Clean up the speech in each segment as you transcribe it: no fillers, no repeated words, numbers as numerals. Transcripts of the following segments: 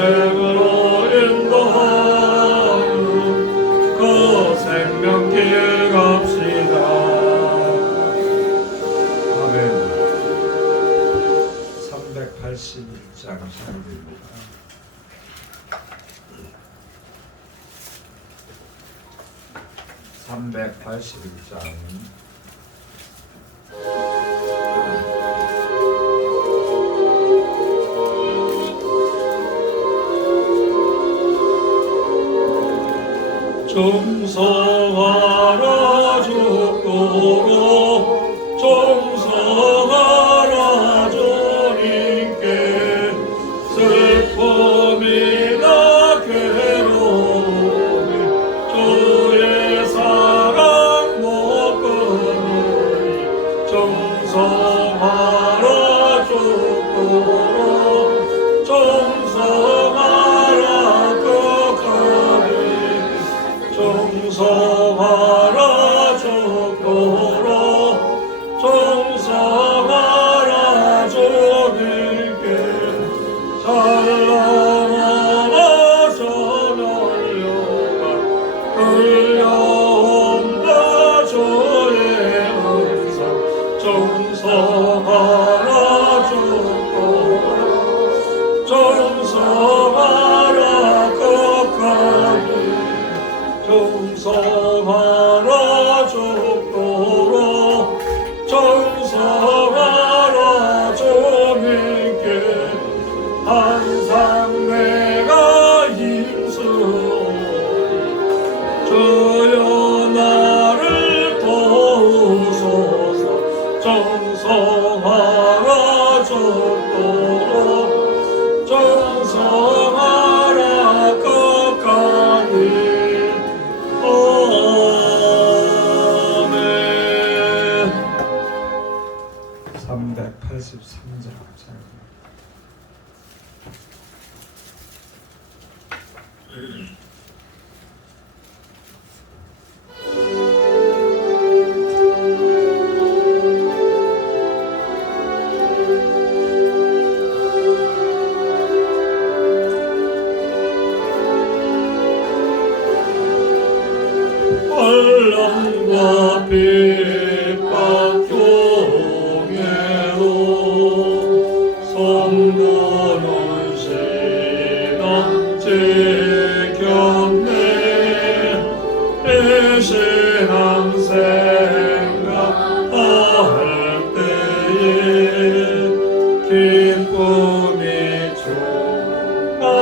생으로 인도하는 그 생명길 갑시다. 아멘. 381장 시작됩니다. 381장 정성하라 죽도록 정성하라 주님께 슬픔이나 괴로움이 주의 사랑 못 끊으니 정성하라 죽도록 정성하라 끝까지 정성하라 죽도록 정성하라 주님께 찬란하라 저널려가 흘려온다 주의 은사 정성하라 죽도록 정성하라 끝까지 정성하라 죽도록 정성하라 주님께 항상 내가 힘쓰오니 주여 나를 도우소서 정성하라 죽도록 정성하라 끝까지 383장 혼란과 핍박 중에도 성도는 신앙 지켰네. 이 신앙 생각할 때에 기쁨이 충만하도다.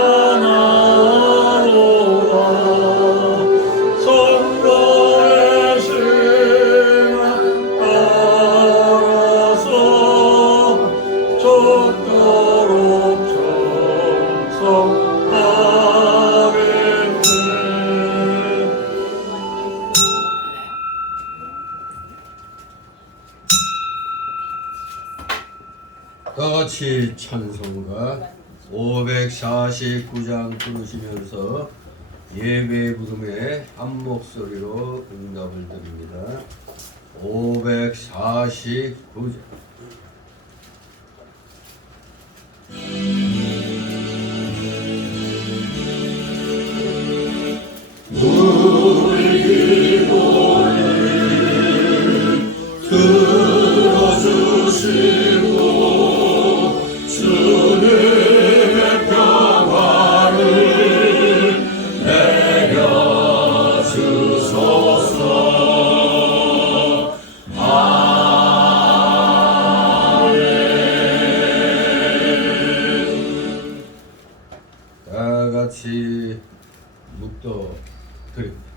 다같이 찬송가 549장 부르시면서 예배 부름에 한 목소리로 응답을 드립니다. 549장 우리 기도를 들어주시고 주님의 평화를 내려주소서. 아멘. 다같이 묵도 드립니다.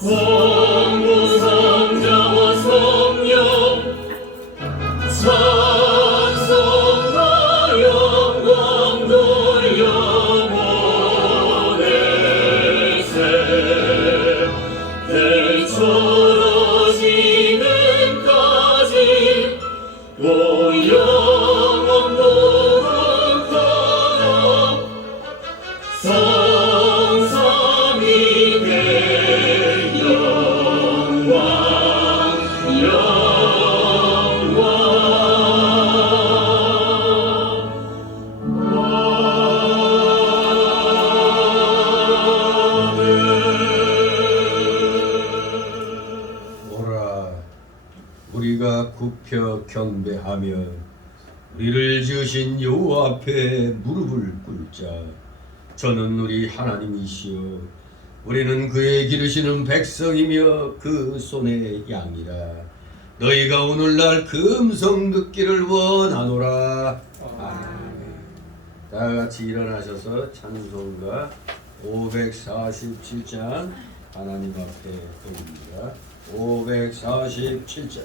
성부 성자와 성령 찬송과 영광 돌려 보내세. 대처러지는까지 우리가 굽혀 경배하며 우리를 지으신 여호와 앞에 무릎을 꿇자. 저는 우리 하나님이시여 우리는 그의 기르시는 백성이며 그 손의 양이라. 너희가 오늘날 그 음성 듣기를 원하노라. 아멘. 다같이 일어나셔서 찬송가 547장 하나님 앞에 드립니다. 547장.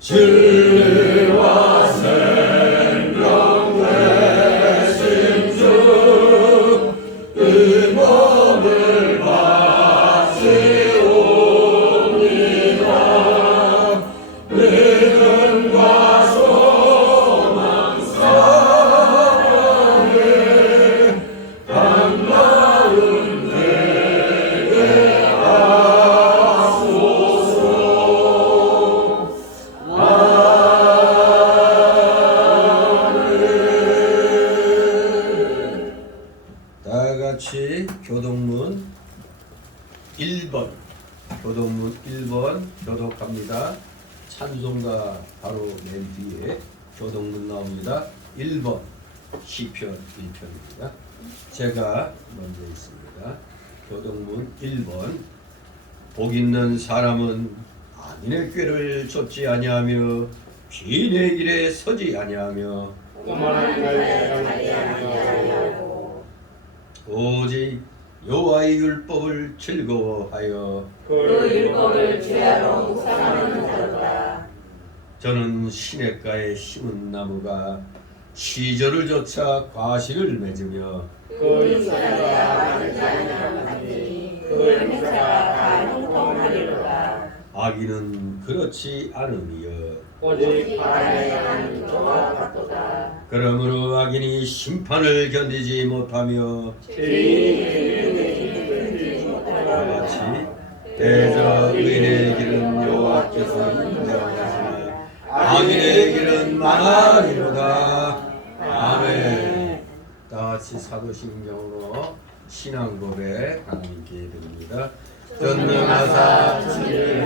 진리와 생명 되신 주 이 몸을 바치옵니다. 믿음과 소망 사랑에 반가운 되게 하소서. 다같이 교동문 1번 교독합니다. 찬송가 바로 맨 뒤에 교동문 나옵니다. 1번 시편 1편입니다. 제가 먼저 있습니다. 교동문 1번. 복 있는 사람은 악인의 꾀를 좇지 아니하며 비인의 길에 서지 아니하며 오만한 자의 자리에 아니하고 오직 여호와의 율법을 즐거워하여 그 율법을 죄로 묵상하는 자로다. 저는 시냇가에 심은 나무가 시절을 좇아 과실을 맺으며 그 잎사귀가 마르지 아니하니 그 행사가 다 형통하리로다. 악인은 그렇지 않으며 오직 바람에 향한 저와 같도다. 그러므로 악인이 심판을 견디지 못하며 죄인이 다같이 대저 의인의 길은 여호와께서 인정하시나 악인의 길은 망하리로다. 아멘. 다같이 사도신경으로 신앙 고백 하나님께 드립니다. 전능하사 천지를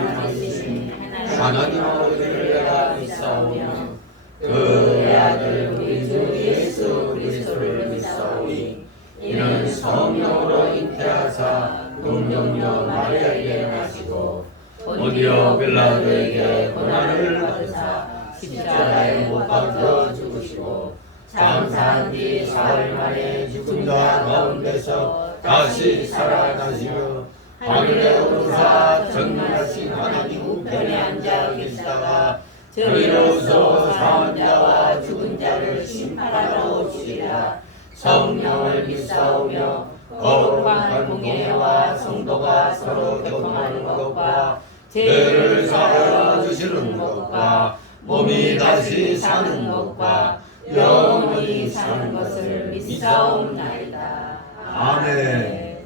하나님 아버지를 내가 믿사오며 그의 아들 우리 주 예수 그리스도를 믿사오니 이는 성령으로 잉태하사 동정녀 마리아에게 나시고 본디오 빌라도에게 고난을 받으사 십자가에 못 박혀 죽으시고 장사한 뒤 사흘 만에 죽은 자 가운데서 다시 살아나시며 하늘에 오르사 전능하신 하나님 우편에 앉아 계시다가 저리로서 사한 자와 죽은 자를 심판하러 오시리라. 성령을 믿사오며 거룩한 공예와 성도가 서로 교통하는 것과 죄를 사하여 주시는 것과 몸이 다시 사는 것과 영원히 사는 것을 믿사옵나이다. 아멘.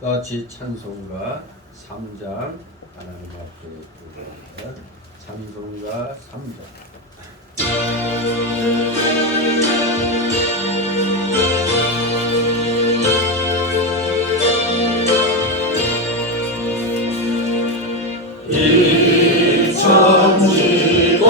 같이 찬송가 3장 하나님 앞에 부릅니다. 찬송가 3장. 이 천지와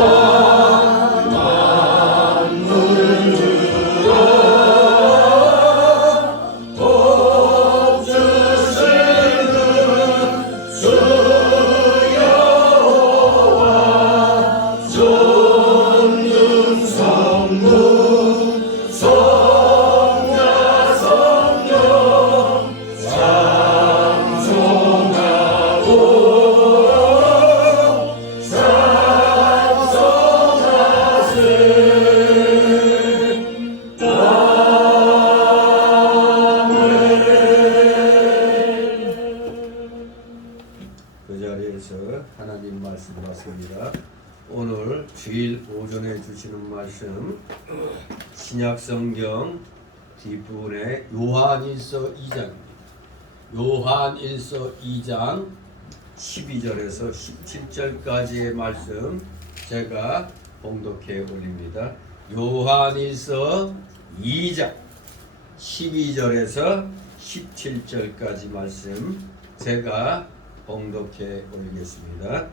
그 자리에서 하나님 말씀 받습니다. 오늘 주일 오전에 주시는 말씀 신약성경 뒷부분에 요한일서 2장입니다. 요한일서 2장 12절에서 17절까지의 말씀 제가 봉독해 올립니다. 요한일서 2장 12절에서 17절까지 말씀 제가 봉독해 올리겠습니다.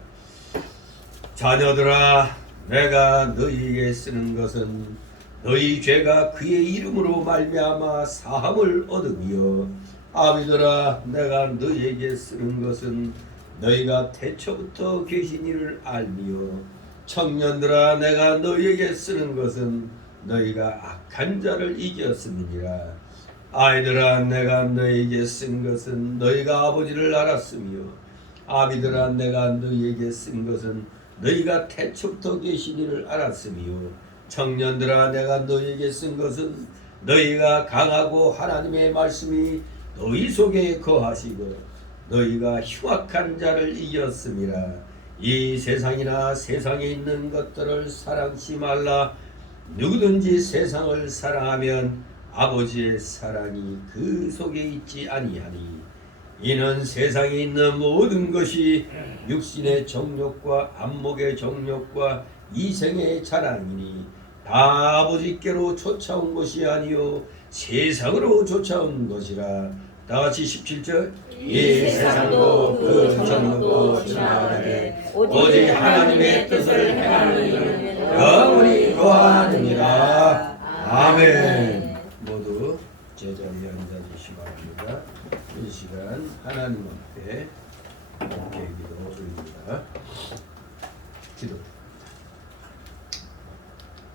자녀들아, 내가 너희에게 쓰는 것은 너희 죄가 그의 이름으로 말미암아 사함을 얻으며, 아비들아, 내가 너희에게 쓰는 것은 너희가 태초부터 계신 이를 알며, 청년들아, 내가 너희에게 쓰는 것은 너희가 악한 자를 이겼음이니라. 아이들아, 내가 너희에게 쓴 것은 너희가 아버지를 알았으며, 아비들아, 내가 너희에게 쓴 것은 너희가 태초부터 계신 이를 알았으며, 청년들아, 내가 너희에게 쓴 것은 너희가 강하고 하나님의 말씀이 너희 속에 거하시고 너희가 흉악한 자를 이겼음이라. 이 세상이나 세상에 있는 것들을 사랑치 말라. 누구든지 세상을 사랑하면 아버지의 사랑이 그 속에 있지 아니하니, 이는 세상에 있는 모든 것이 육신의 정욕과 안목의 정욕과 이생의 자랑이니 다 아버지께로 쫓아온 것이 아니요 세상으로 쫓아온 것이라. 다같이 17절. 이 세상도 그 정욕도 지나가되 오직 하나님의 뜻을 행하는 이는 영원히 거하느니라. 아멘. 모두 제자리에 앉아주시기 바랍니다. 이 시간 하나님 앞에 함께 기도 드립니다. 기도.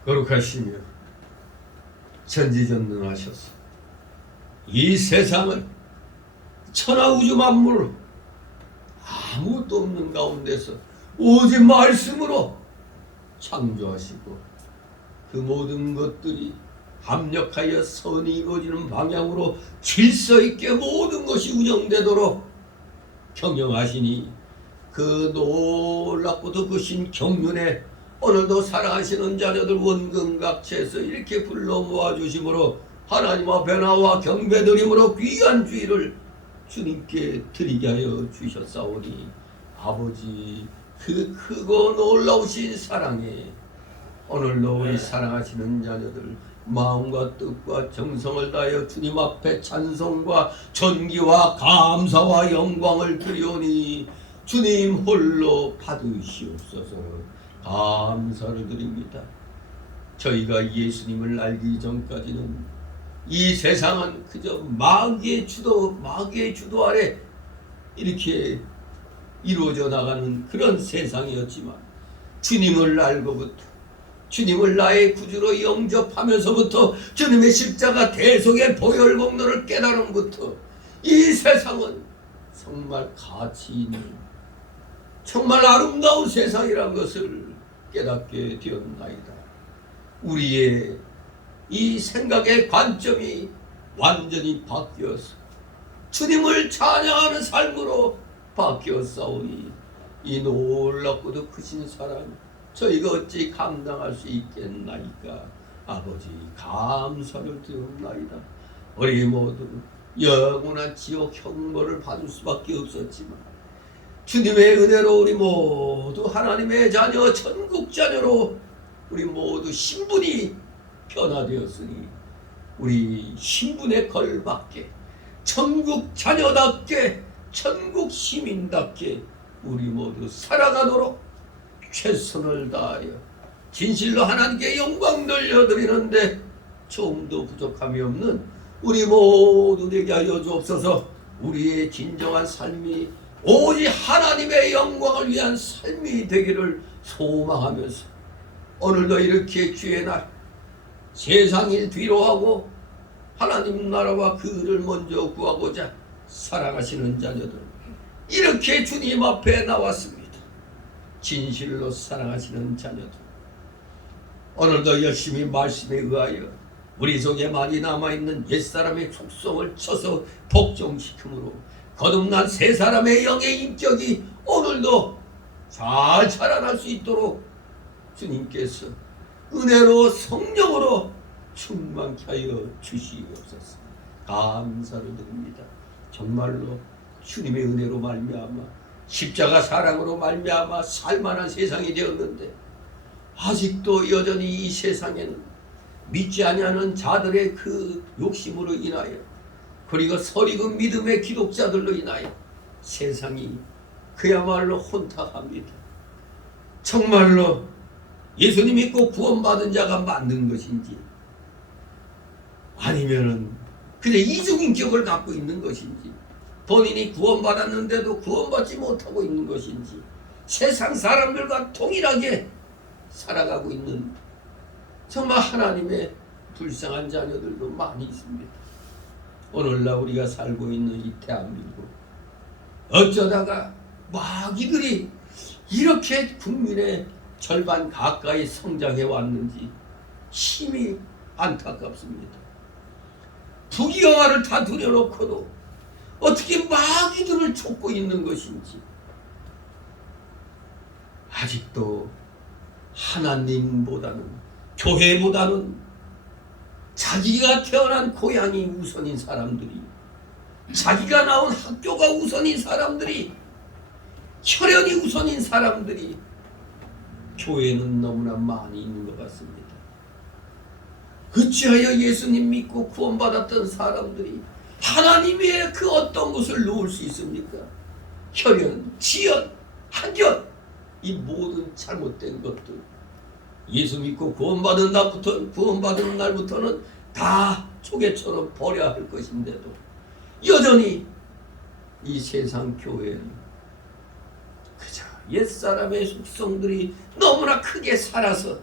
거룩하시며 전지전능하셔서 이 세상을 천하우주 만물을 아무것도 없는 가운데서 오직 말씀으로 창조하시고 그 모든 것들이 합력하여 선이 이루어지는 방향으로 질서 있게 모든 것이 운영되도록 경영하시니, 그 놀랍고도 크신 경륜에 오늘도 사랑하시는 자녀들 원근각체에서 이렇게 불러 모아주심으로 하나님 앞에 나와 경배드림으로 귀한 주의를 주님께 드리게 하여 주셨사오니, 아버지 그 크고 놀라우신 사랑에 오늘도 우리 사랑하시는 자녀들 마음과 뜻과 정성을 다하여 주님 앞에 찬송과 존귀와 감사와 영광을 드리오니 주님 홀로 받으시옵소서. 감사를 드립니다. 저희가 예수님을 알기 전까지는 이 세상은 그저 마귀의 주도 아래 이렇게 이루어져 나가는 그런 세상이었지만, 주님을 알고부터 주님을 나의 구주로 영접하면서부터 주님의 십자가 대속의 보혈 공로를 깨달음부터 이 세상은 정말 가치 있는 정말 아름다운 세상이란 것을 깨닫게 되었나이다. 우리의 이 생각의 관점이 완전히 바뀌어서 주님을 찬양하는 삶으로 바뀌었사오니 이 놀랍고도 크신 사랑 저희가 어찌 감당할 수 있겠나이까. 아버지 감사를 드리옵나이다. 우리 모두 영원한 지옥 형벌을 받을 수밖에 없었지만 주님의 은혜로 우리 모두 하나님의 자녀 천국 자녀로 우리 모두 신분이 변화되었으니 우리 신분에 걸맞게 천국 자녀답게 천국 시민답게 우리 모두 살아가도록 최선을 다하여 진실로 하나님께 영광 돌려드리는데 조금도 부족함이 없는 우리 모두 되게 하여 주옵소서. 우리의 진정한 삶이 오직 하나님의 영광을 위한 삶이 되기를 소망하면서 오늘도 이렇게 주의 날 세상 일 뒤로 하고 하나님 나라와 그를 먼저 구하고자 살아가시는 자녀들 이렇게 주님 앞에 나왔습니다. 진실로 사랑하시는 자녀들 오늘도 열심히 말씀에 의하여 우리 속에 많이 남아있는 옛사람의 속성을 쳐서 복종시킴으로 거듭난 새 사람의 영의 인격이 오늘도 잘 자라날 수 있도록 주님께서 은혜로 성령으로 충만케 하여 주시옵소서. 감사를 드립니다. 정말로 주님의 은혜로 말미암아 십자가 사랑으로 말미암아 살만한 세상이 되었는데 아직도 여전히 이 세상에는 믿지 아니하는 자들의 그 욕심으로 인하여, 그리고 서리고 믿음의 기독자들로 인하여 세상이 그야말로 혼탁합니다. 정말로 예수님 믿고 구원받은 자가 맞는 것인지, 아니면은 그냥 이중인격을 갖고 있는 것인지, 본인이 구원받았는데도 구원받지 못하고 있는 것인지, 세상 사람들과 동일하게 살아가고 있는 정말 하나님의 불쌍한 자녀들도 많이 있습니다. 오늘날 우리가 살고 있는 이 대한민국, 어쩌다가 막 이들이 이렇게 국민의 절반 가까이 성장해 왔는지 심히 안타깝습니다. 부귀영화를 다 들여놓고도 어떻게 막 이들을 쫓고 있는 것인지, 아직도 하나님보다는, 교회보다는 자기가 태어난 고향이 우선인 사람들이, 자기가 나온 학교가 우선인 사람들이, 혈연이 우선인 사람들이 교회는 너무나 많이 있는 것 같습니다. 어찌하여 예수님 믿고 구원받았던 사람들이 하나님의 그 어떤 것을 놓을 수 있습니까? 혈연, 지연, 학연, 이 모든 잘못된 것들, 예수 믿고 구원받은 날부터는 다 조개처럼 버려야 할 것인데도 여전히 이 세상 교회는 그저 옛사람의 속성들이 너무나 크게 살아서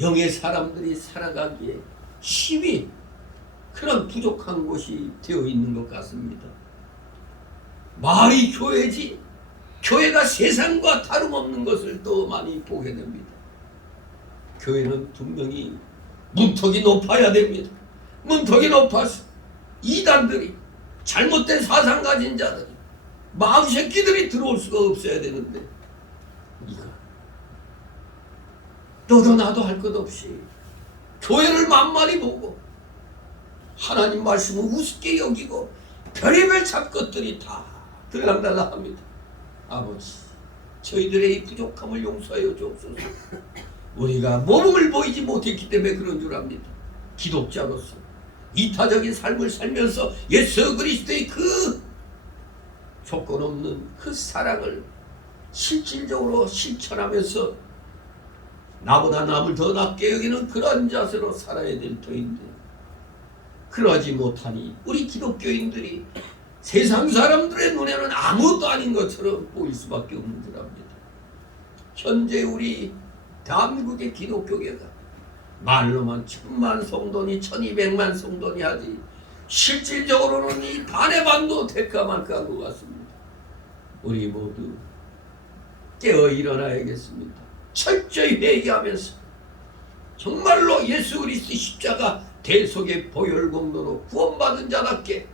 영의 사람들이 살아가기에 힘이 그런 부족한 곳이 되어 있는 것 같습니다. 말이 교회지 교회가 세상과 다름없는 것을 또 많이 보게 됩니다. 교회는 분명히 문턱이 높아야 됩니다. 문턱이 높아서 이단들이, 잘못된 사상 가진 자들이, 마귀새끼들이 들어올 수가 없어야 되는데, 이거 너도 나도 할 것 없이 교회를 만만히 보고 하나님 말씀을 우습게 여기고 별의별 잡것들이 다 들락날락합니다. 아버지, 저희들의 이 부족함을 용서하여 주옵소서. 우리가 모범을 보이지 못했기 때문에 그런 줄 압니다. 기독자로서 이타적인 삶을 살면서 예수 그리스도의 그 조건 없는 그 사랑을 실질적으로 실천하면서 나보다 남을 더 낫게 여기는 그런 자세로 살아야 될 터인데, 그러지 못하니 우리 기독교인들이 세상 사람들의 눈에는 아무것도 아닌 것처럼 보일 수밖에 없는 줄 압니다. 현재 우리 대한민국의 기독교계가 말로만 1000만 성도니 1200만 성도니 하지 실질적으로는 이 반의 반도 될까 말까 한 것 같습니다. 우리 모두 깨어 일어나야겠습니다. 철저히 회개하면서 정말로 예수 그리스도 십자가 대속의 보혈공로로 구원받은 자답게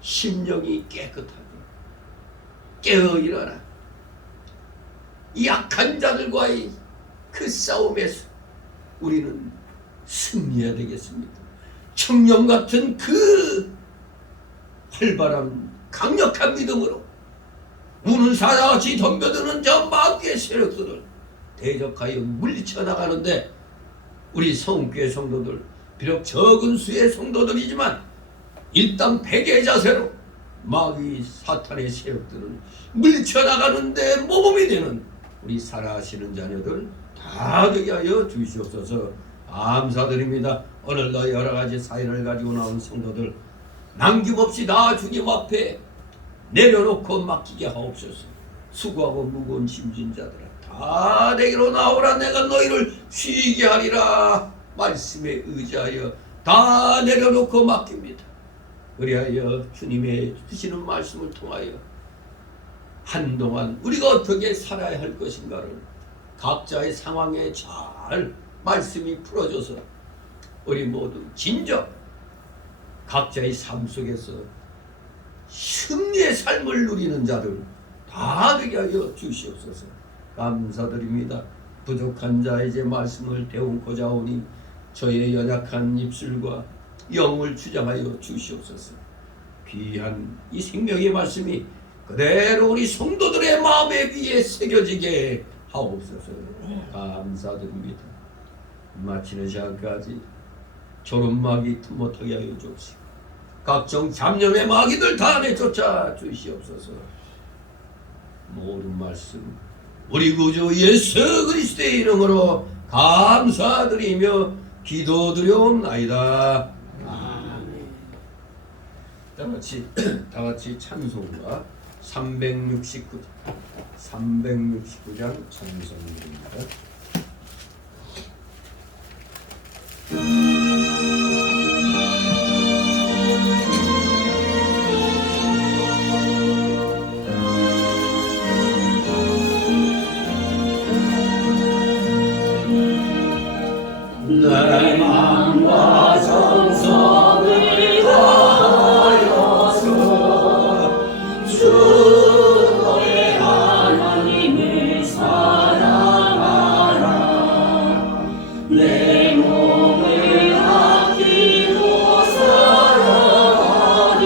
심령이 깨끗하게 깨어 일어나 이 악한 자들과의 그 싸움에서 우리는 승리해야 되겠습니다. 청년 같은 그 활발한 강력한 믿음으로 우는 사자같이 덤벼드는 저 마귀의 세력들을 대적하여 물리쳐 나가는데, 우리 성교회 성도들, 비록 적은 수의 성도들이지만 일당 100의 자세로 마귀 사탄의 세력들을 물리쳐 나가는데 모범이 되는 우리 살아가시는 자녀들 다 되게 하여 주시옵소서. 감사드립니다. 오늘도 여러가지 사연을 가지고 나온 성도들 남김없이 다 주님 앞에 내려놓고 맡기게 하옵소서. 수고하고 무거운 짐진 자들아 다 내게로 나오라. 내가 너희를 쉬게 하리라. 말씀에 의지하여 다 내려놓고 맡깁니다. 그리하여 주님의 주시는 말씀을 통하여 한동안 우리가 어떻게 살아야 할 것인가를 각자의 상황에 잘 말씀이 풀어줘서 우리 모두 진정 각자의 삶 속에서 승리의 삶을 누리는 자들 다 되게 하여 주시옵소서. 감사드립니다. 부족한 자의 제 말씀을 배운고자 오니 저의 연약한 입술과 영을 주장하여 주시옵소서. 귀한 이 생명의 말씀이 그대로 우리 성도들의 마음에 위에 새겨지게 하옵소서. 감사드립니다. 마치는 시간까지 졸음 마귀 못하게 하여 주옵시고 각종 잡념의 마귀들 다 내쫓아 주시옵소서. 모든 말씀 우리 구주 예수 그리스도의 이름으로 감사드리며 기도드려옵나이다. 아멘. 다 같이 찬송가 369장 찬송입니다. 내 마음과 정성을 다하여서 주 너의 하나님을 사랑하라. 내 몸을 아끼고 사랑하리.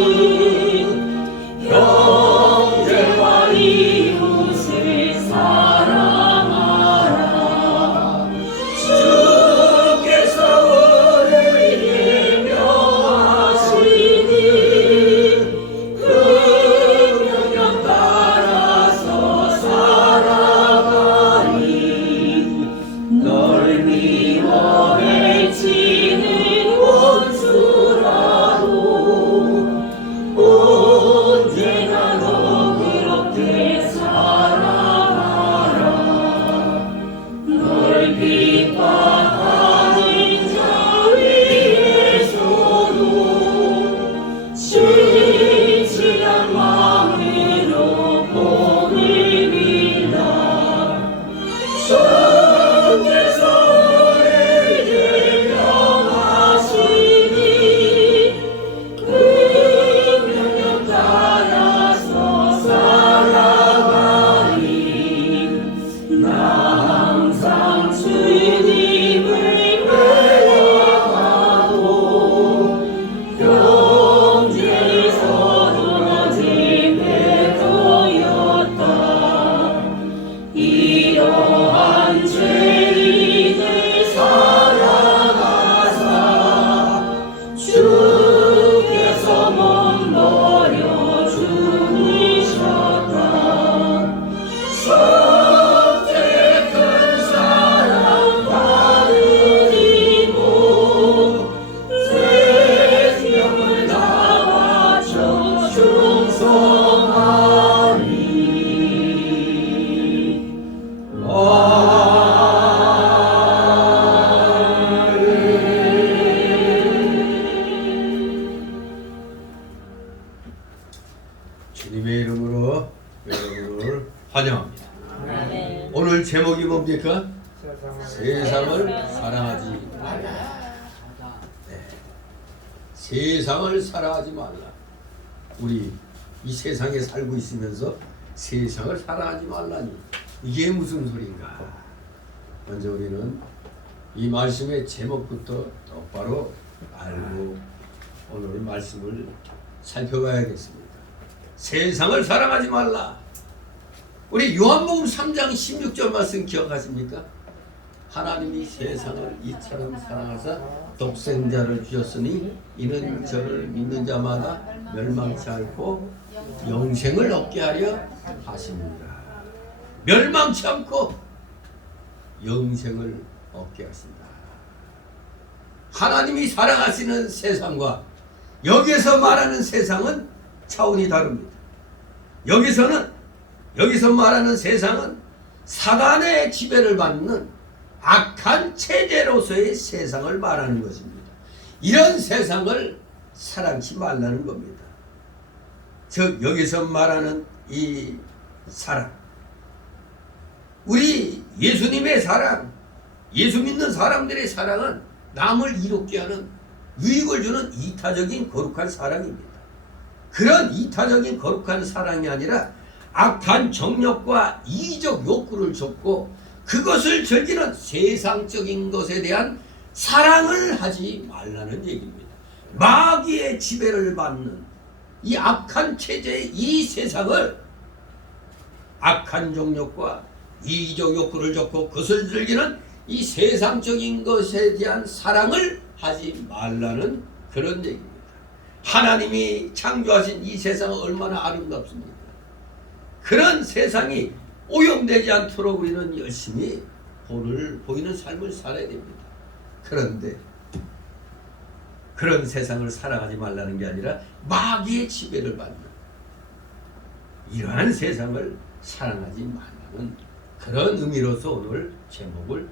형제와 이웃을 사랑하라. 주께서 우리를 예명하시니 그 명령 따라서 살아가니 널 미워할지는 원수라도 언제나 너 그렇게 사랑하라. 널 비판하는 자 위에서도 진실한 마음으로 복을 빌라. 주께서 우리를 명하시니 그 명령 따라서 살아가니 나 항상 주님을 매라하고 형제를 서로하지 베풀었다. 이러한 죄인을 사랑하사 주께서 몸버려 죽으셨다. 성제의 큰 사랑 받으리고 새 생명을 다 바쳐 충성하리. 주님의 이름으로 여러분을 환영합니다. 아멘. 오늘 제목이 뭡니까? 세상을 사랑하지 말라. 네. 세상을 사랑하지 말라. 우리 이 세상에 살고 있으면서 세상을 사랑하지 말라니 이게 무슨 소린가? 먼저 우리는 이 말씀의 제목부터 똑바로 알고 오늘 말씀을 살펴봐야겠습니다. 세상을 사랑하지 말라. 우리 요한복음 3장 16절 말씀 기억하십니까? 하나님이 세상을 이처럼 사랑하사 독생자를 주셨으니 이는 저를 믿는 자마다 멸망치 않고 영생을 얻게 하려 하십니다. 멸망치 않고 영생을 얻게 하신다. 하나님이 사랑하시는 세상과 여기서 말하는 세상은 차원이 다릅니다. 여기서 말하는 세상은 사단의 지배를 받는 악한 체제로서의 세상을 말하는 것입니다. 이런 세상을 사랑치 말라는 겁니다. 즉 여기서 말하는 이 사랑, 우리 예수님의 사랑, 예수 믿는 사람들의 사랑은 남을 이롭게 하는 유익을 주는 이타적인 거룩한 사랑입니다. 그런 이타적인 거룩한 사랑이 아니라 악한 정욕과 이적 욕구를 좇고 그것을 즐기는 세상적인 것에 대한 사랑을 하지 말라는 얘기입니다. 마귀의 지배를 받는 이 악한 체제의 이 세상을 악한 정욕과 이기적 욕구를 쫓고 그것을 즐기는 이 세상적인 것에 대한 사랑을 하지 말라는 그런 얘기입니다. 하나님이 창조하신 이 세상은 얼마나 아름답습니까? 그런 세상이 오염되지 않도록 우리는 열심히 본을 보이는 삶을 살아야 됩니다. 그런데 그런 세상을 사랑하지 말라는 게 아니라 마귀의 지배를 받는 이러한 세상을 사랑하지 말라는 그런 의미로서 오늘 제목을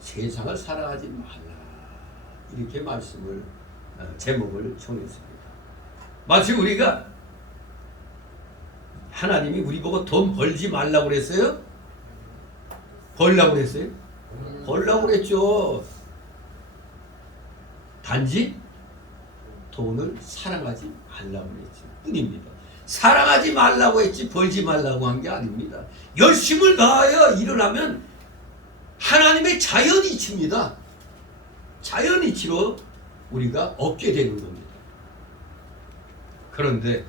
세상을 사랑하지 말라 이렇게 말씀을 제목을 정했습니다. 마치 우리가 하나님이 우리 보고 돈 벌지 말라고 그랬어요? 벌라고 그랬어요? 벌라고 그랬죠. 단지 돈을 사랑하지 말라고 그랬지 뿐입니다. 사랑하지 말라고 했지 벌지 말라고 한 게 아닙니다. 열심을 다하여 일어나면 하나님의 자연이치입니다. 자연이치로 우리가 얻게 되는 겁니다. 그런데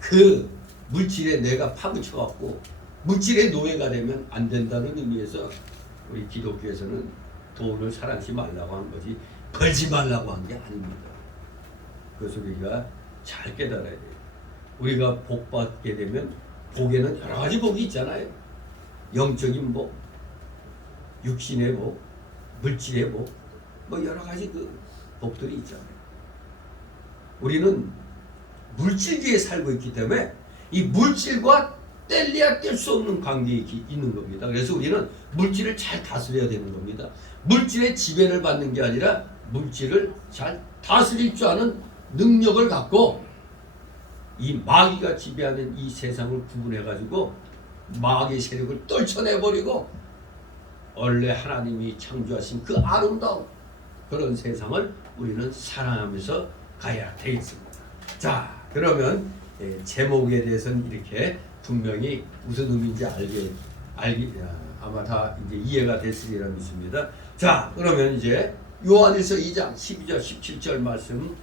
그 물질에 내가 파묻혀갖고 물질의 노예가 되면 안 된다는 의미에서 우리 기독교에서는 돈을 사랑하지 말라고 한 거지 벌지 말라고 한 게 아닙니다. 그래서 우리가 잘 깨달아야 돼요. 우리가 복 받게 되면 복에는 여러 가지 복이 있잖아요. 영적인 복, 육신의 복, 물질의 복, 뭐 여러 가지 그 복들이 있잖아요. 우리는 물질계에 살고 있기 때문에 이 물질과 뗄래야 뗄 수 없는 관계에 있는 겁니다. 그래서 우리는 물질을 잘 다스려야 되는 겁니다. 물질의 지배를 받는 게 아니라 물질을 잘 다스릴 줄 아는 능력을 갖고 이 마귀가 지배하는 이 세상을 구분해가지고 마귀의 세력을 떨쳐내버리고 원래 하나님이 창조하신 그 아름다운 그런 세상을 우리는 사랑하면서 가야 되겠습니다. 자, 그러면 제목에 대해서는 이렇게 분명히 무슨 의미인지 아마 다 이제 이해가 됐으리라 믿습니다. 자, 그러면 이제 요한일서 2장 12절 17절 말씀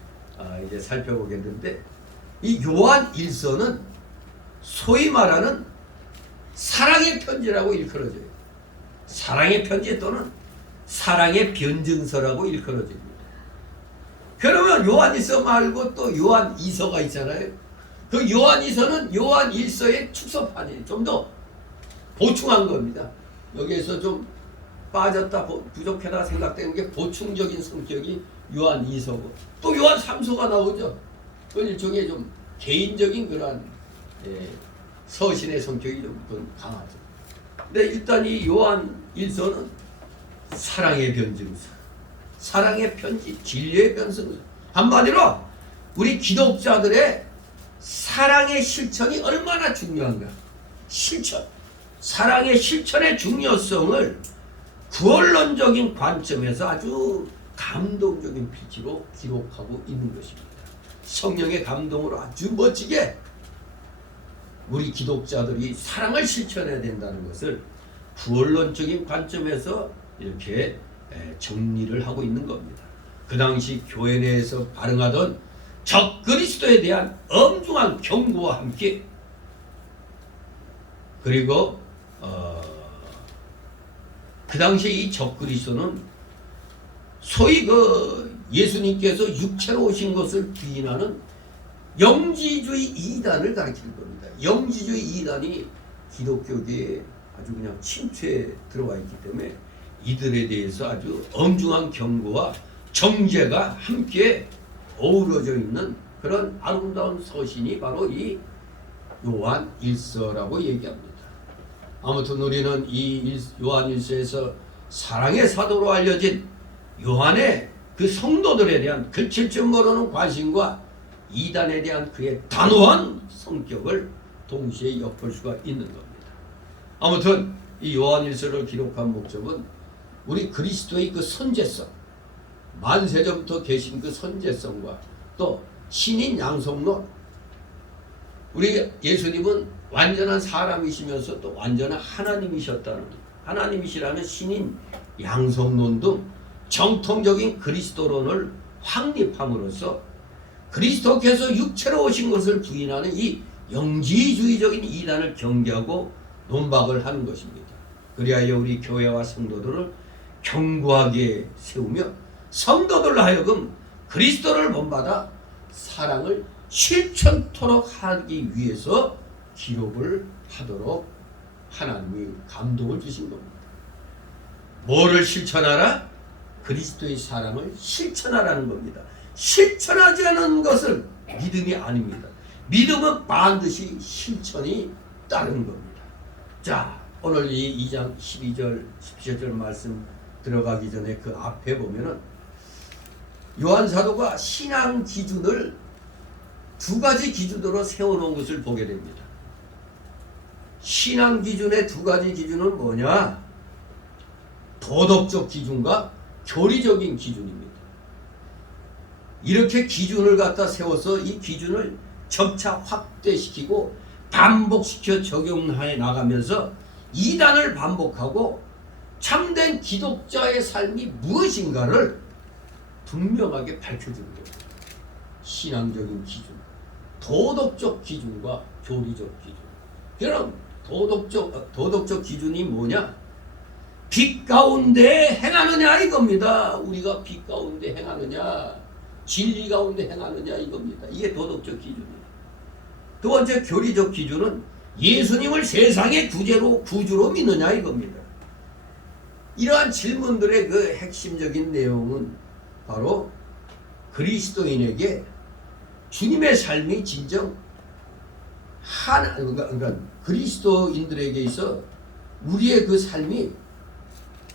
이제 살펴보겠는데 이 요한일서는 소위 말하는 사랑의 편지라고 일컬어져요. 사랑의 편지 또는 사랑의 변증서라고 일컬어집니다. 그러면 요한일서 말고 또 요한이서가 있잖아요. 그 요한이서는 요한일서의 축소판이에요. 좀 더 보충한 겁니다. 여기에서 좀 빠졌다 부족하다 생각되는 게 보충적인 성격이 요한이서고 또 요한3서가 나오죠. 그건 일종의 좀 개인적인 그러한 서신의 성격이 좀 강하죠. 근데 일단 이 요한일서는 사랑의 변증서, 사랑의 편지, 진리의 변증서. 한마디로 우리 기독자들의 사랑의 실천이 얼마나 중요한가. 실천, 사랑의 실천의 중요성을 구원론적인 관점에서 아주 감동적인 필지로 기록하고 있는 것입니다. 성령의 감동으로 아주 멋지게 우리 기독자들이 사랑을 실천해야 된다는 것을 구원론적인 관점에서 이렇게 정리를 하고 있는 겁니다. 그 당시 교회 내에서 발흥하던 적그리스도에 대한 엄중한 경고와 함께 그리고 그 당시에 이 적그리스도는 소위 그 예수님께서 육체로 오신 것을 부인하는 영지주의 이단을 가리키는 겁니다. 영지주의 이단이 기독교계에 아주 그냥 침투에 들어와 있기 때문에 이들에 대해서 아주 엄중한 경고와 정죄가 함께 어우러져 있는 그런 아름다운 서신이 바로 이 요한일서라고 얘기합니다. 아무튼 우리는 이 요한일서에서 사랑의 사도로 알려진 요한의 그 성도들에 대한 그칠 줄 모르는 관심과 이단에 대한 그의 단호한 성격을 동시에 엿볼 수가 있는 겁니다. 아무튼 이 요한일서를 기록한 목적은 우리 그리스도의 그 선제성, 만세전부터 계신 그 선제성과 또 신인 양성론, 우리 예수님은 완전한 사람이시면서 또 완전한 하나님이셨다는, 하나님이시라는 신인 양성론 등 정통적인 그리스도론을 확립함으로써 그리스도께서 육체로 오신 것을 부인하는 이 영지주의적인 이단을 경계하고 논박을 하는 것입니다. 그리하여 우리 교회와 성도들을 견고하게 세우며 성도들로 하여금 그리스도를 본받아 사랑을 실천토록 하기 위해서 기록을 하도록 하나님이 감동을 주신 겁니다. 뭐를 실천하라? 그리스도의 사랑을 실천하라는 겁니다. 실천하지 않은 것은 믿음이 아닙니다. 믿음은 반드시 실천이 따르는 겁니다. 자, 오늘 이 2장 12절 17절 말씀 들어가기 전에 그 앞에 보면은 요한 사도가 신앙 기준을 두 가지 기준으로 세워놓은 것을 보게 됩니다. 신앙 기준의 두 가지 기준은 뭐냐? 도덕적 기준과 교리적인 기준입니다. 이렇게 기준을 갖다 세워서 이 기준을 점차 확대시키고 반복시켜 적용해 나가면서 이단을 반복하고 참된 기독자의 삶이 무엇인가를 분명하게 밝혀주는 겁니다. 신앙적인 기준, 도덕적 기준과 교리적 기준. 그럼 도덕적 기준이 뭐냐? 빛 가운데 행하느냐 이겁니다. 우리가 빛 가운데 행하느냐, 진리 가운데 행하느냐 이겁니다. 이게 도덕적 기준이에요. 두 번째 교리적 기준은 예수님을 세상의 구주로 믿느냐 이겁니다. 이러한 질문들의 그 핵심적인 내용은 바로 그리스도인에게 주님의 삶이 진정 그러니까 그리스도인들에게 있어 우리의 그 삶이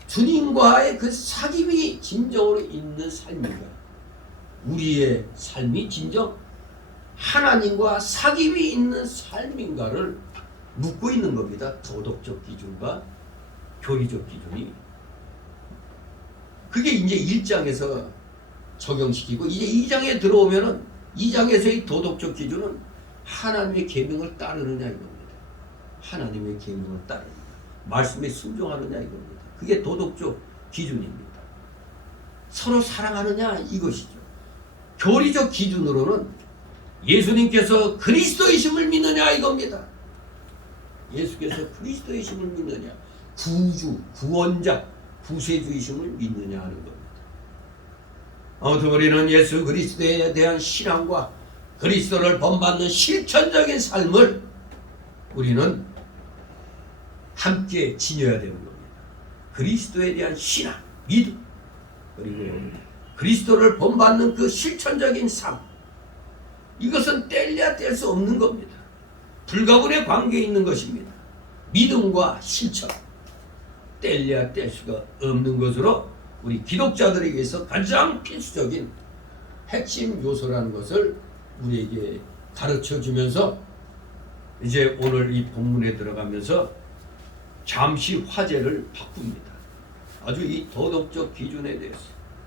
주님과의 그 사귐이 진정으로 있는 삶인가, 우리의 삶이 진정 하나님과 사귐이 있는 삶인가를 묻고 있는 겁니다. 도덕적 기준과 교리적 기준이. 그게 이제 1장에서 적용시키고 이제 2장에 들어오면은 2장에서의 도덕적 기준은 하나님의 계명을 따르느냐 이겁니다. 하나님의 계명을 따르느냐, 말씀에 순종하느냐 이겁니다. 그게 도덕적 기준입니다. 서로 사랑하느냐 이것이죠. 교리적 기준으로는 예수님께서 그리스도이심을 믿느냐 이겁니다. 예수께서 그리스도이심을 믿느냐, 구주, 구원자, 구세주이심을 믿느냐 하는 겁니다. 아무튼 우리는 예수 그리스도에 대한 신앙과 그리스도를 본받는 실천적인 삶을 우리는 함께 지녀야 되는 겁니다. 그리스도에 대한 신앙, 믿음, 그리고 그리스도를 본받는 그 실천적인 삶, 이것은 뗄래야 뗄 수 없는 겁니다. 불가분의 관계에 있는 것입니다. 믿음과 실천, 뗄래야 뗄 수가 없는 것으로 우리 기독자들에게서 가장 필수적인 핵심 요소라는 것을 우리에게 가르쳐 주면서 이제 오늘 이 본문에 들어가면서 잠시 화제를 바꿉니다. 아주 이 도덕적 기준에 대해서,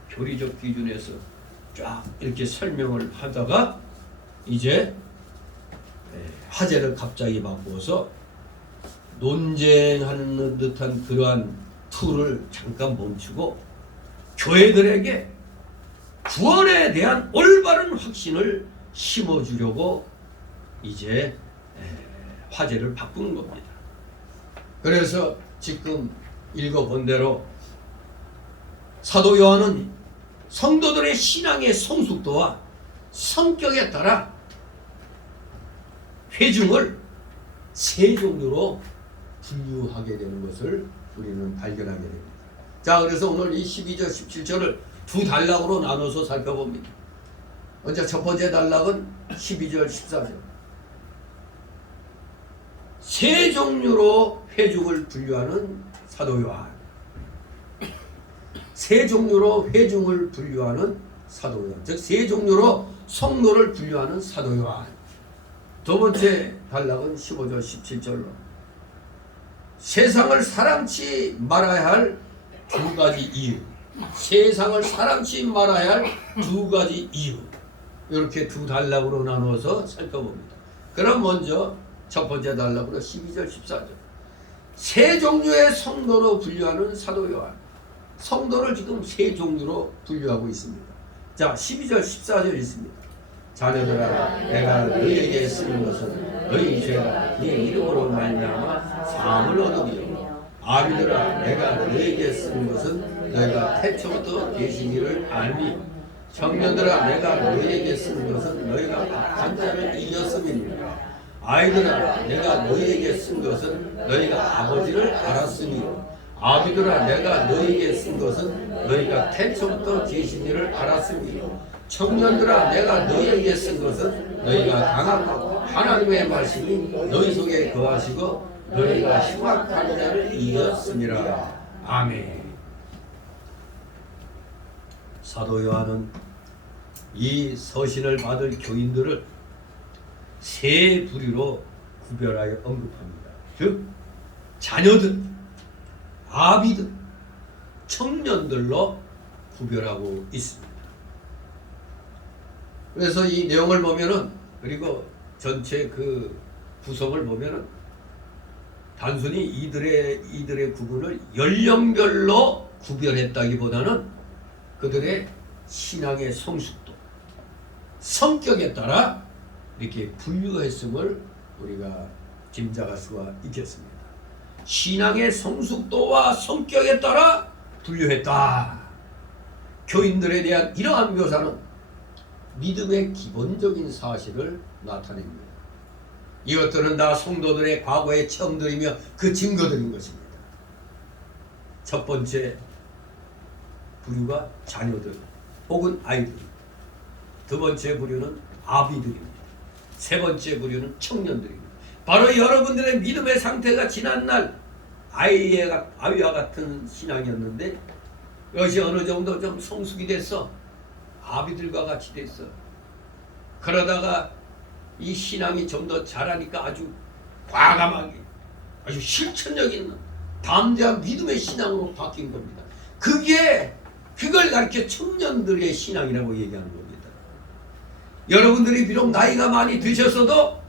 교리적 기준에서 쫙 이렇게 설명을 하다가 이제 화제를 갑자기 바꾸어서 논쟁하는 듯한 그러한 툴을 잠깐 멈추고 교회들에게 구원에 대한 올바른 확신을 심어주려고 이제 화제를 바꾸는 겁니다. 그래서 지금 읽어본 대로 사도 요한은 성도들의 신앙의 성숙도와 성격에 따라 회중을 세 종류로 분류하게 되는 것을 우리는 발견하게 됩니다. 자, 그래서 오늘 이 12절, 17절을 두 단락으로 나눠서 살펴봅니다. 먼저 첫 번째 단락은 12절, 14절. 세 종류로 회중을 분류하는 사도 요한. 세 종류로 회중을 분류하는 사도 요한. 즉, 세 종류로 성도를 분류하는 사도 요한. 두 번째 단락은 15절, 17절로 세상을 사랑치 말아야 할 두 가지 이유. 세상을 사랑치 말아야 할 두 가지 이유. 이렇게 두 단락으로 나누어서 살펴봅니다. 그럼 먼저 첫 번째 단락으로 12절, 14절. 세 종류의 성도로 분류하는 사도 요한. 성도를 지금 세 종류로 분류하고 있습니다. 자, 12절, 14절 있습니다. 자녀들아 내가 너희에게 쓰는 것은 너희 죄가 네 이름으로 말미암아 사함을 얻으리요. 아비들아 내가 너희에게 쓰는 것은 너희가 태초부터 계신 이를 알미. 청년들아 내가 너희에게 쓰는 것은 너희가 악한 자를 이겼음이니라. 아이들아 내가 너희에게 쓴 것은 너희가 아버지를 알았으니. 아비들아 내가 너희에게 쓴 것은 너희가 태초부터 계신 이를 알았으니. 청년들아 내가 너희에게 쓴 것은 너희가 강하고 하나님의 말씀이 너희 속에 거하시고 너희가 흉악한 자를 이겼음이라. 아멘. 사도 요한은 이 서신을 받을 교인들을 세 부류로 구별하여 언급합니다. 즉 자녀들, 아비들, 청년들로 구별하고 있습니다. 그래서 이 내용을 보면은, 그리고 전체 그 구성을 보면은 단순히 이들의 구분을 연령별로 구별했다기보다는 그들의 신앙의 성숙도, 성격에 따라 이렇게 분류했음을 우리가 짐작할 수가 있겠습니다. 신앙의 성숙도와 성격에 따라 분류했다. 교인들에 대한 이러한 묘사는 믿음의 기본적인 사실을 나타냅니다. 이것들은 다 성도들의 과거의 체험들이며 그 증거들인 것입니다. 첫 번째 부류가 자녀들 혹은 아이들, 두 번째 부류는 아비들입니다. 세 번째 부류는 청년들입니다. 바로 여러분들의 믿음의 상태가 지난날 아이와 같은 신앙이었는데 이것이 어느 정도 좀 성숙이 됐어. 아비들과 같이 됐어. 그러다가 이 신앙이 좀 더 자라니까 아주 과감하게, 아주 실천력 있는 담대한 믿음의 신앙으로 바뀐 겁니다. 그걸 가르쳐 청년들의 신앙이라고 얘기하는 겁니다. 여러분들이 비록 나이가 많이 드셨어도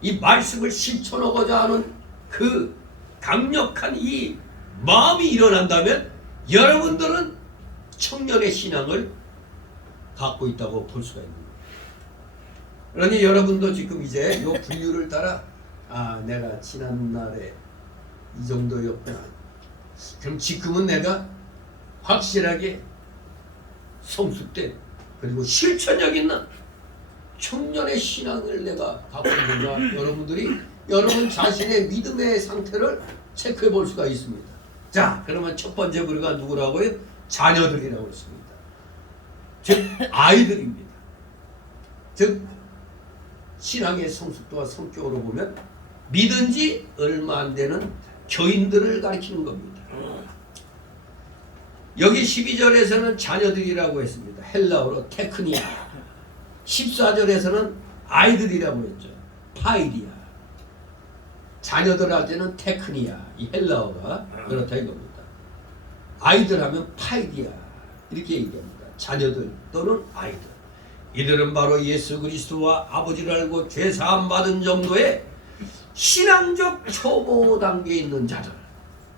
이 말씀을 실천하고자 하는 그 강력한 이 마음이 일어난다면 여러분들은 청년의 신앙을 갖고 있다고 볼 수가 있는 거예요. 그러니 여러분도 지금 이제 이 분류를 따라 내가 지난날에 이 정도였구나. 그럼 지금은 내가 확실하게 성숙된 그리고 실천력 있는 청년의 신앙을 내가 갖고 있는가, 여러분들이 여러분 자신의 믿음의 상태를 체크해 볼 수가 있습니다. 자, 그러면 첫 번째 부류가 누구라고요? 자녀들이라고 했습니다. 즉 아이들입니다. 즉 신앙의 성숙도와 성격으로 보면 믿은 지 얼마 안 되는 교인들을 가리키는 겁니다. 여기 12절에서는 자녀들이라고 했습니다. 헬라어로 테크니아. 14절에서는 아이들이라고 했죠. 파이리아. 자녀들 할 때는 테크니아. 이 헬라어가 그렇다 이겁니다. 아이들 하면 파이리아. 이렇게 얘기합니다. 자녀들 또는 아이들. 이들은 바로 예수 그리스도와 아버지를 알고 죄사함 받은 정도의 신앙적 초보 단계에 있는 자들.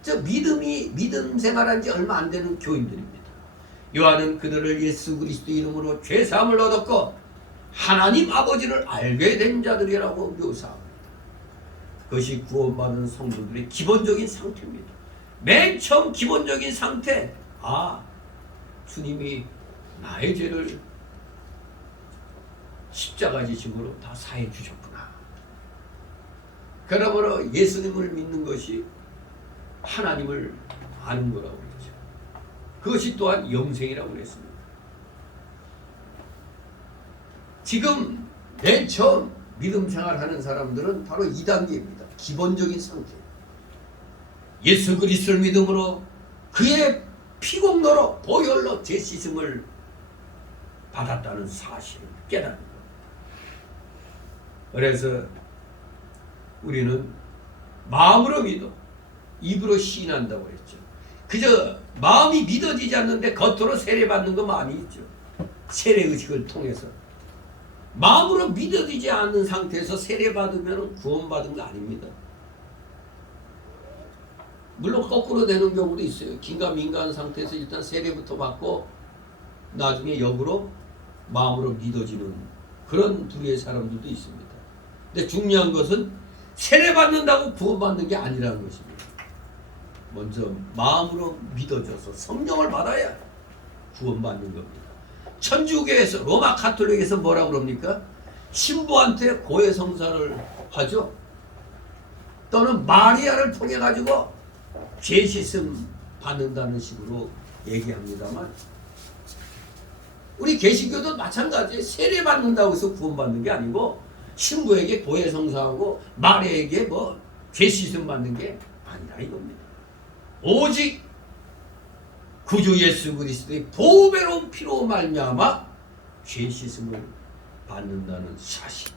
저 믿음 생활한 지 얼마 안 되는 교인들입니다. 요한은 그들을 예수 그리스도 이름으로 죄사함을 얻었고 하나님 아버지를 알게 된 자들이라고 묘사합니다. 그것이 구원받은 성도들의 기본적인 상태입니다. 맨 처음 기본적인 상태, 주님이 나의 죄를 십자가 지심으로 다 사해 주셨구나. 그러므로 예수님을 믿는 것이 하나님을 아는 거라고 그러죠. 그것이 또한 영생이라고 그랬습니다. 지금 맨 처음 믿음 생활하는 사람들은 바로 2단계입니다. 기본적인 상태. 예수 그리스도를 믿음으로 그의 피공로로 보혈로 죄 씻음을 받았다는 사실을 깨닫는 겁니다. 그래서 우리는 마음으로 믿어 입으로 시인한다고 했죠. 그저 마음이 믿어지지 않는데 겉으로 세례받는 거 많이 있죠. 세례의식을 통해서 마음으로 믿어지지 않는 상태에서 세례받으면 구원받은 거 아닙니다. 물론 거꾸로 되는 경우도 있어요. 긴가민가한 상태에서 일단 세례부터 받고 나중에 역으로 마음으로 믿어지는 그런 부류의 사람들도 있습니다. 근데 중요한 것은 세례받는다고 구원받는 게 아니라는 것입니다. 먼저 마음으로 믿어져서 성령을 받아야 구원받는 겁니다. 천주교에서 로마 가톨릭에서 뭐라고 그럽니까? 신부한테 고해성사를 하죠. 또는 마리아를 통해 가지고 죄 씻음 받는다는 식으로 얘기합니다만, 우리 개신교도 마찬가지예요. 세례 받는다고 해서 구원받는 게 아니고 신부에게 고해성사하고 마리아에게 뭐 죄 씻음 받는 게 아니라 이겁니다. 오직 구주 예수 그리스도의 보배로운 피로 말미암아 죄 씻음을 받는다는 사실.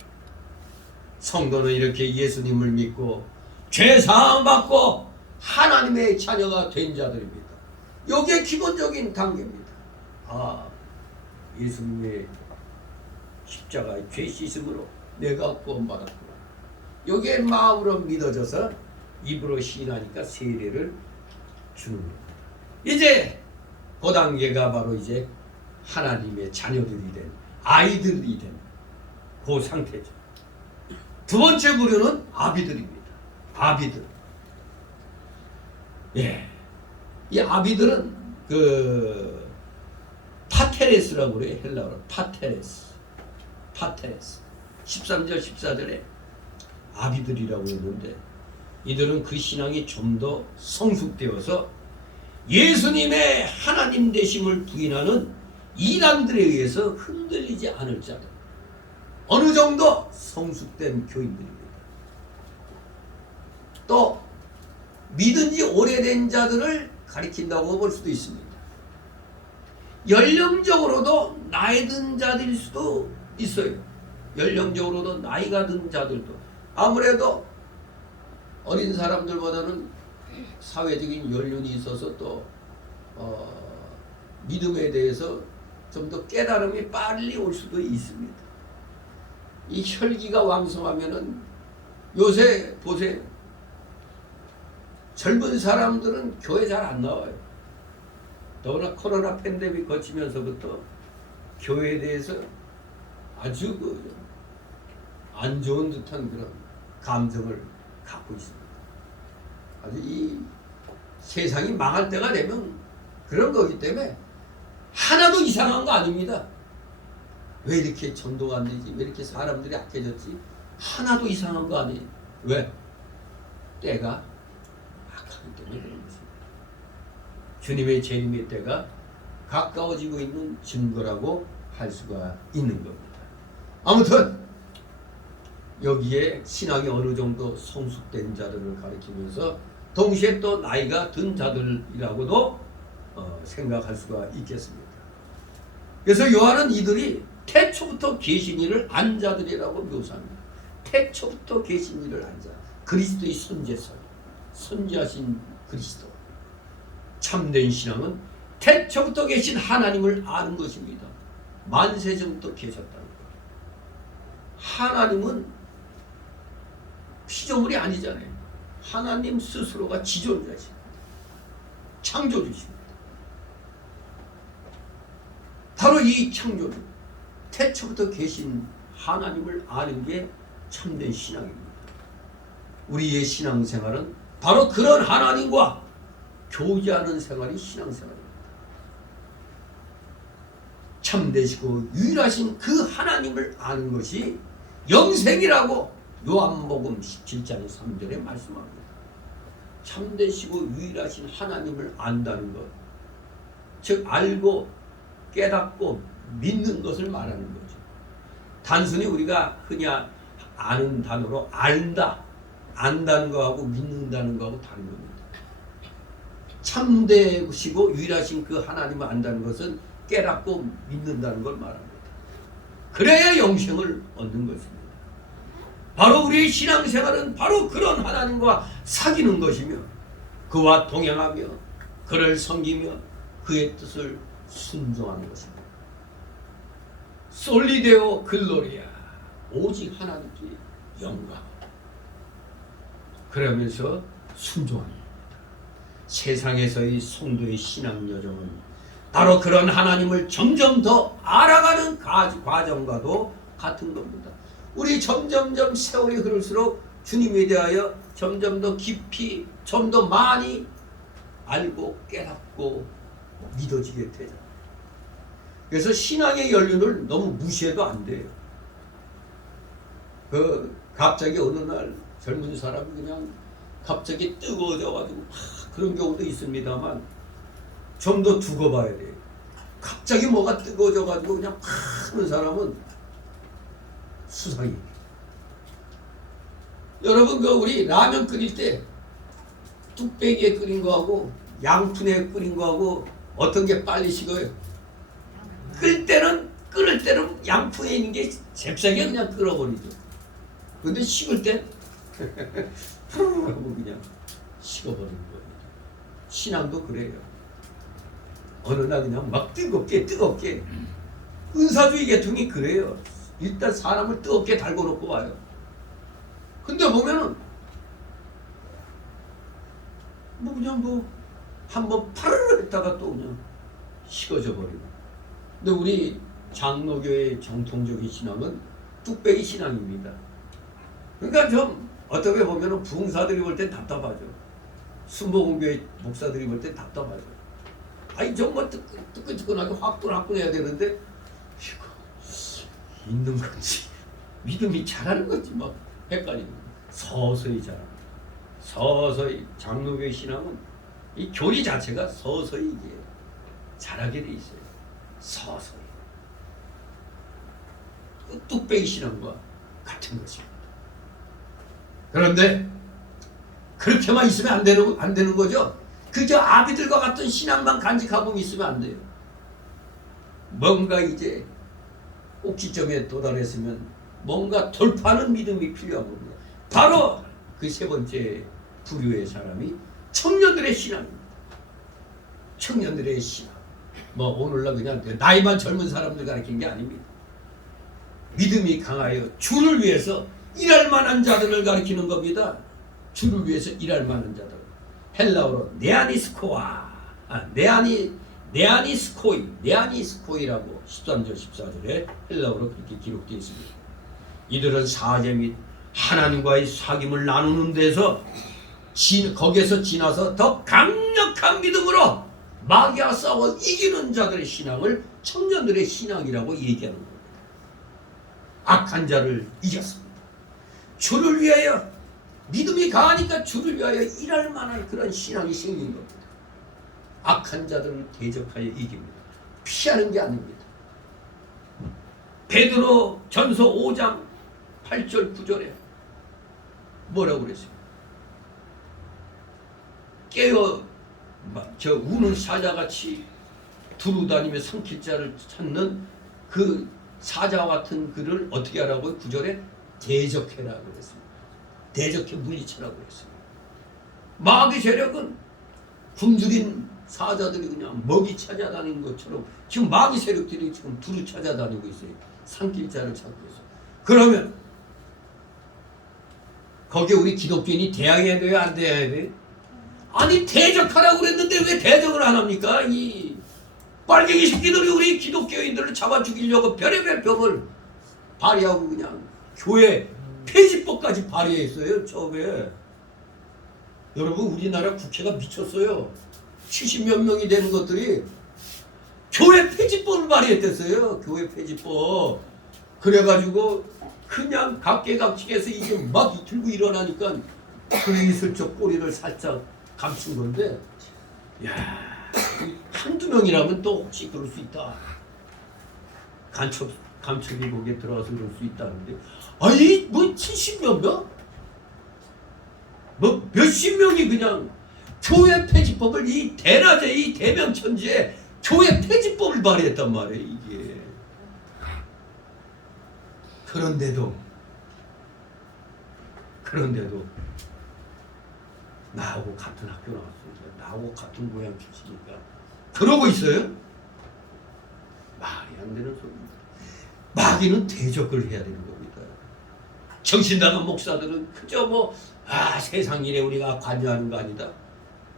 성도는 이렇게 예수님을 믿고 죄 사함 받고 하나님의 자녀가 된 자들입니다. 이게 기본적인 단계입니다. 아, 예수님의 십자가의 죄 씻음으로 내가 구원받았구나. 이게 마음으로 믿어져서 입으로 시인하니까 세례를 주는 겁니다. 이제 그 단계가 바로 이제 하나님의 자녀들이 된, 아이들이 된 그 상태죠. 두 번째 부류는 아비들입니다. 아비들. 예. 이 아비들은 그 파테레스라고 그래요. 헬라어로 파테레스. 13절 14절에 아비들이라고 했는데, 이들은 그 신앙이 좀 더 성숙되어서 예수님의 하나님 되심을 부인하는 이단들에 의해서 흔들리지 않을 자들, 어느 정도 성숙된 교인들입니다. 또 믿은 지 오래된 자들을 가리킨다고 볼 수도 있습니다. 연령적으로도 나이 든 자들일 수도 있어요. 연령적으로도 나이가 든 자들도. 아무래도 어린 사람들보다는 사회적인 연륜이 있어서 또 믿음에 대해서 좀 더 깨달음이 빨리 올 수도 있습니다. 이 혈기가 왕성하면은, 요새 보세요. 젊은 사람들은 교회 잘 안 나와요. 더구나 코로나 팬데믹 거치면서부터 교회에 대해서 아주 안 좋은 듯한 그런 감정을 갖고 있습니다. 아주 이 세상이 망할 때가 되면 그런 거기 때문에 하나도 이상한 거 아닙니다. 왜 이렇게 전도가 안 되지? 왜 이렇게 사람들이 악해졌지? 하나도 이상한 거 아니에요. 왜? 때가 악하기 때문에 그런 것입니다. 주님의 재림의 때가 가까워지고 있는 증거라고 할 수가 있는 겁니다. 아무튼 여기에 신앙이 어느 정도 성숙된 자들을 가리키면서 동시에 또 나이가 든 자들이라고도 생각할 수가 있겠습니다. 그래서 요한은 이들이 태초부터 계신 이를 안 자들이라고 묘사합니다. 태초부터 계신 이를 안 자. 그리스도의 선제설, 선지하신 그리스도. 참된 신앙은 태초부터 계신 하나님을 아는 것입니다. 만세전부터 계셨다는 것. 하나님은 피조물이 아니잖아요. 하나님 스스로가 지존자십니다. 창조주십니다. 바로 이 창조주, 태초부터 계신 하나님을 아는 게 참된 신앙입니다. 우리의 신앙생활은 바로 그런 하나님과 교제하는 생활이 신앙생활입니다. 참되시고 유일하신 그 하나님을 아는 것이 영생이라고 요한복음 17장 3절에 말씀합니다. 참되시고 유일하신 하나님을 안다는 것, 즉 알고 깨닫고 믿는 것을 말하는 거죠. 단순히 우리가 흔히 아는 단어로 알다, 안다는 거하고 믿는다는 거하고 다른 겁니다. 참되시고 유일하신 그 하나님을 안다는 것은 깨닫고 믿는다는 걸 말합니다. 그래야 영생을 얻는 것입니다. 바로 우리의 신앙생활은 바로 그런 하나님과 사귀는 것이며, 그와 동행하며 그를 섬기며 그의 뜻을 순종하는 것입니다. 솔리데오 글로리아, 오직 하나님께 영광. 그러면서 순종하는 겁니다. 세상에서의 성도의 신앙 여정은 바로 그런 하나님을 점점 더 알아가는 과정과도 같은 겁니다. 우리 점점점 세월이 흐를수록 주님에 대하여 점점 더 깊이 좀 더 많이 알고 깨닫고 믿어지게 되죠. 그래서 신앙의 연륜을 너무 무시해도 안 돼요. 갑자기 어느 날 젊은 사람이 그냥 갑자기 뜨거워져가지고 그런 경우도 있습니다만 좀 더 두고 봐야 돼요. 갑자기 뭐가 뜨거워져가지고 그냥 하는 사람은 수상해요. 여러분 우리 라면 끓일 때 뚝배기에 끓인 거하고 양푼에 끓인 거하고 어떤 게 빨리 식어요? 끓을 때는 양푼에 있는 게 잽싸게 그냥 끓어버리죠. 근데 식을 때 하고 그냥 식어버리는 겁니다. 신앙도 그래요. 어느 날 그냥 막 뜨겁게 은사주의 계통이 그래요. 일단 사람을 뜨겁게 달궈 놓고 와요. 근데 보면은 그냥 한번 파르르 했다가 또 그냥 식어져 버리고. 근데 우리 장로교의 정통적인 신앙은 뚝배기 신앙입니다. 그러니까 좀 어떻게 보면은 부흥사들이 볼 땐 답답하죠. 순복음교회 목사들이 볼 땐 답답하죠. 아니 정말 뜨끈뜨끈하게 화끈화끈해야 되는데 이거 있는 건지 믿음이 자라는 건지 막 헷갈리는 거예요. 서서히 자랍니다. 서서히 장로교의 신앙은 이 교리 자체가 서서히 이게 자라게 돼 있어요. 서서히. 뚝배기 신앙과 같은 것입니다. 그런데 그렇게만 있으면 안 되는 거죠. 그저 아비들과 같은 신앙만 간직하고 있으면 안 돼요. 뭔가 이제 꼭지점에 도달했으면 뭔가 돌파하는 믿음이 필요한 겁니다. 바로 그 세 번째 부류의 사람이 청년들의 신앙입니다. 청년들의 신앙. 오늘날 그냥 나이만 젊은 사람들 가르친 게 아닙니다. 믿음이 강하여 주를 위해서 일할 만한 자들을 가리키는 겁니다. 주를 위해서 일할 만한 자들. 헬라어로 네아니스코이라고 13절 14절에 헬라어로 그렇게 기록되어 있습니다. 이들은 사제 및 하나님과의 사귐을 나누는 데서 거기에서 지나서 더 강력한 믿음으로 마귀와 싸워 이기는 자들의 신앙을 청년들의 신앙이라고 얘기하는 겁니다. 악한 자를 이겼습니다. 주를 위하여 믿음이 강하니까 주를 위하여 일할 만한 그런 신앙이 생긴 겁니다. 악한 자들을 대적하여 이깁니다. 피하는 게 아닙니다. 베드로 전서 5장 8절 9절에 뭐라고 그랬어요? 깨어 우는 사자같이 두루다니며 삼킬 자를 찾는 그 사자와 같은 그를 어떻게 하라고요? 9절에 대적해라고 그랬습니다. 대적해 물리쳐라고 그랬습니다. 마귀 세력은 굶주린 사자들이 그냥 먹이 찾아다니는 것처럼 지금 마귀 세력들이 지금 두루 찾아다니고 있어요. 삼킬 자를 찾고 있어요. 그러면 거기에 우리 기독교인이 대항해야 돼요? 안 대항해야 돼요? 아니 대적하라고 그랬는데 왜 대적을 안 합니까? 이 빨갱이 새끼들이 우리 기독교인들을 잡아 죽이려고 별의별 병을 발휘하고 그냥 교회 폐지법까지 발휘했어요. 처음에. 여러분 우리나라 국회가 미쳤어요. 70몇 명이 되는 것들이 교회 폐지법을 발휘했댔어요. 교회 폐지법. 그래가지고 그냥 각계각층에서 이게 막 들고 일어나니까 슬쩍 꼬리를 살짝 감춘 건데, 야, 한두 명이라면 또 혹시 그럴 수 있다. 감춰기 거기에 들어가서 그럴 수 있다는데, 아니 70몇 명? 몇십 명이 그냥 교회 폐지법을 이 대낮에 이 대명천지에 교회 폐지법을 발휘했단 말이에요. 이게. 그런데도 나하고 같은 학교 나왔으니까 나하고 같은 고향 출신이니까 그러고 있어요? 말이 안 되는 소리입니다. 마귀는 대적을 해야 되는 겁니다. 정신 나간 목사들은 그저 세상 일에 우리가 관여하는 거 아니다.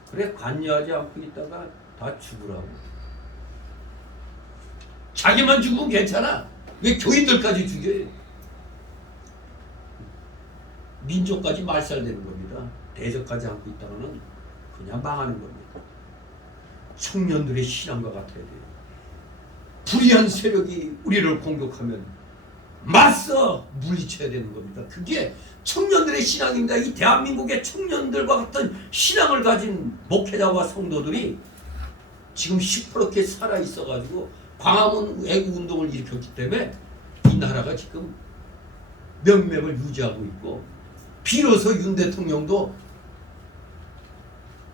그래 관여하지 않고 있다가 다 죽으라고. 자기만 죽으면 괜찮아. 왜 교인들까지 죽여요? 민족까지 말살되는 겁니다. 대적하지 않고 있다가는 그냥 망하는 겁니다. 청년들의 신앙과 같아야 돼요. 불의한 세력이 우리를 공격하면 맞서 물리쳐야 되는 겁니다. 그게 청년들의 신앙입니다. 이 대한민국의 청년들과 같은 신앙을 가진 목회자와 성도들이 지금 시퍼렇게 살아있어가지고 광화문 애국운동을 일으켰기 때문에 이 나라가 지금 명맥을 유지하고 있고, 비로소 윤 대통령도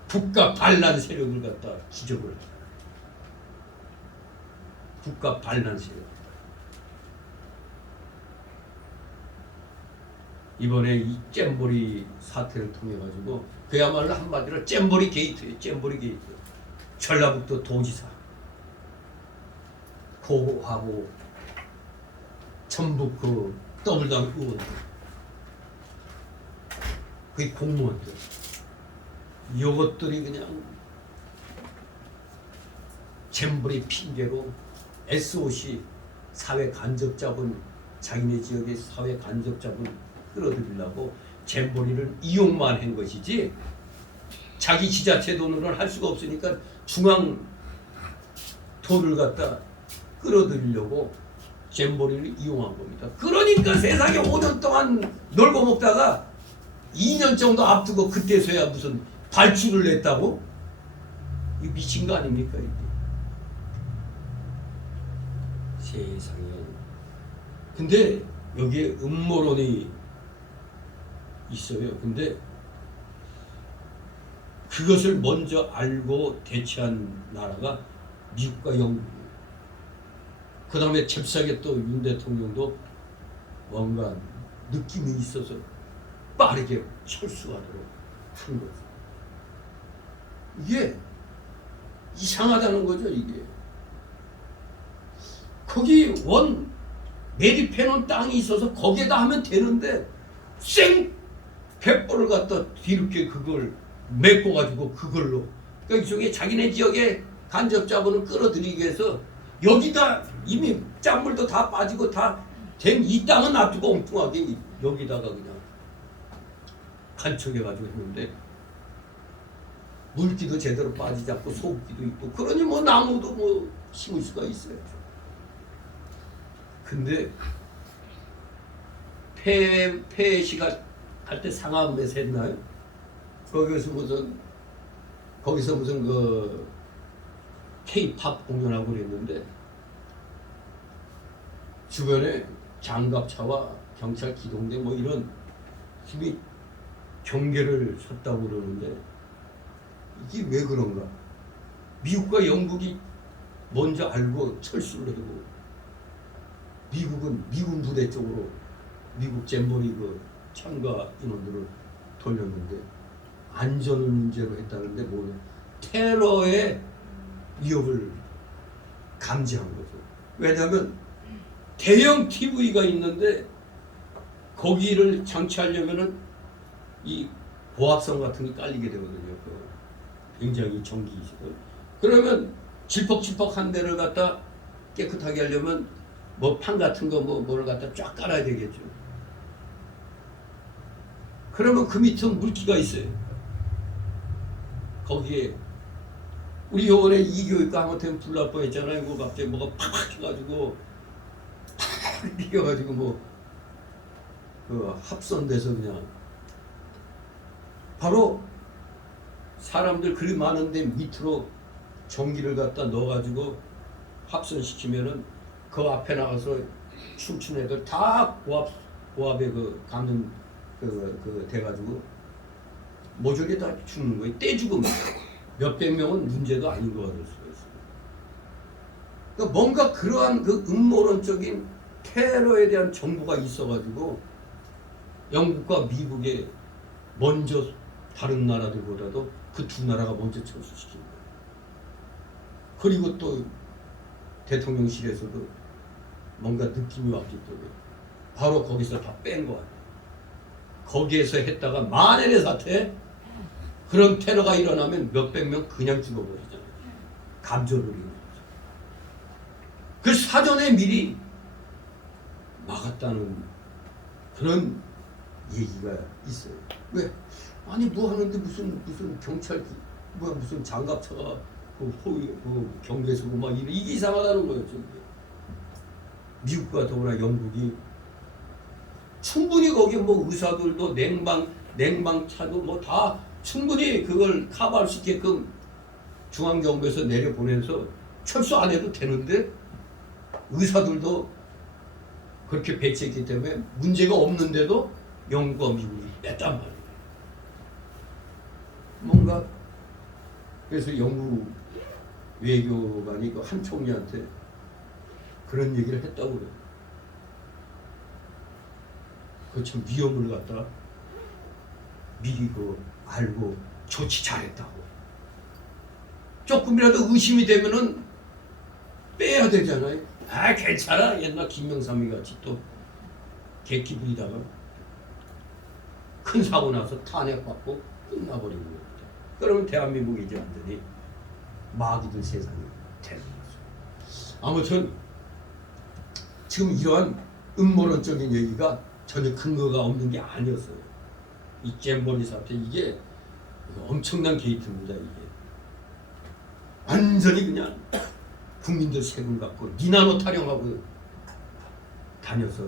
국가 반란 세력을 갖다 지적을 해요. 국가 반란 세력. 이번에 이 잼버리 사태를 통해 가지고 그야말로 한마디로 잼버리 게이트예요. 잼버리 게이트. 전라북도 도지사, 고하고 전북 그 더블당 의원들, 그 공무원들, 이것들이 그냥 잼버리 핑계로 SOC 사회 간접자본, 자기네 지역의 사회 간접자본 끌어들이려고 잼버리를 이용만 한 것이지 자기 지자체 돈으로는 할 수가 없으니까 중앙 돈을 갖다 끌어들이려고 잼버리를 이용한 겁니다. 그러니까 세상에 5년 동안 놀고 먹다가 2년 정도 앞두고 그때서야 무슨 발주를 냈다고? 이 미친 거 아닙니까 이게? 세상에. 근데 여기에 음모론이 있어요. 근데 그것을 먼저 알고 대처한 나라가 미국과 영국이에요. 그 다음에 잽싸게 또 윤 대통령도 뭔가 느낌이 있어서 빠르게 철수하도록 한 거죠. 이게 이상하다는 거죠. 이게 거기 원 매립해놓은 땅이 있어서 거기에다 하면 되는데 생 100번을 갖다 뒤늦게 그걸 메꿔가지고 그걸로, 그러니까 이쪽에 자기네 지역에 간접자본을 끌어들이기 위해서 여기다 이미 짠물도 다 빠지고 다 된 이 땅은 놔두고 엉뚱하게 여기다가 그냥 간척해가지고 했는데 물기도 제대로 빠지지 않고 소기도 있고, 그러니 뭐 나무도 뭐 심을 수가 있어요. 근데 폐시가 할 때 상암에서 했나요? 거기서 무슨 그 K-팝 공연하고 그랬는데 주변에 장갑차와 경찰 기동대 뭐 이런 힘이 경계를 섰다고 그러는데 이게 왜 그런가? 미국과 영국이 먼저 알고 철수를 하고 미국은 미군 부대 쪽으로 미국 잼버리 그 참가 인원들을 돌렸는데 안전을 문제로 했다는데 뭐냐? 테러의 위협을 감지한 거죠. 왜냐하면 대형 TV가 있는데 거기를 장치하려면은 이 고압선 같은 게 깔리게 되거든요. 그 굉장히 전기이시고, 그러면 질퍽질퍽한 데를 갖다 깨끗하게 하려면 뭐 판 같은 거 뭐를 갖다 쫙 깔아야 되겠죠. 그러면 그 밑에 물기가 있어요. 거기에 우리 요번에 이교육과 하마터면 불날 뻔했잖아요. 뭐 갑자기 뭐가 팍팍 해가지고 팍 비겨가지고 뭐 그 합선돼서 그냥 바로 사람들 그리 많은데 밑으로 전기를 갖다 넣어가지고 합선시키면은 그 앞에 나가서 춤춘 애들 다 고압에 그 감는 그 돼가지고 모조리 다 죽는 거예요. 떼죽음. 몇백 명은 문제도 아닌 거가 될 수가 있어요. 그러니까 뭔가 그러한 그 음모론적인 테러에 대한 정보가 있어가지고 영국과 미국에 먼저 다른 나라들보다도 그 두 나라가 먼저 철수시킨 거예요. 그리고 또 대통령실에서도 뭔가 느낌이 왔기 때문에 바로 거기서 다 뺀 거예요. 거기에서 했다가 만일의 사태 그런 테러가 일어나면 몇백 명 그냥 죽어버리잖아요. 감전을 일으키죠. 그 사전에 미리 막았다는 그런 얘기가 있어요. 왜? 아니 뭐 하는데 무슨 경찰 무슨 장갑차가 그 경계서고 막 이게 이상하다는 거예요. 미국과 더구나 영국이 충분히 거기 뭐 의사들도 냉방차도 뭐 다 충분히 그걸 커버할 수 있게끔 중앙정부에서 내려보내서 철수 안 해도 되는데 의사들도 그렇게 배치했기 때문에 문제가 없는데도 영국과 미국이 뺐단 말이에요. 뭔가 그래서 영국 외교관이 그 한 총리한테 그런 얘기를 했다고 그래요. 그 참 위험을 갖다 미리 그 알고 조치 잘했다고. 조금이라도 의심이 되면은 빼야 되잖아요. 아 괜찮아. 옛날 김명삼이 같이 또 객기 부리다가 큰 사고 나서 탄핵받고 끝나버리는 겁니다. 그러면 대한민국이 이제 완전히 마귀들 세상이 되는 거죠. 아무튼 지금 이러한 음모론적인 얘기가 전혀 근거가 없는 게 아니었어요. 이 잼버리 사태 이게 엄청난 게이트입니다. 이게 완전히 그냥 국민들 세금 갖고 니나노 타령하고 다녀서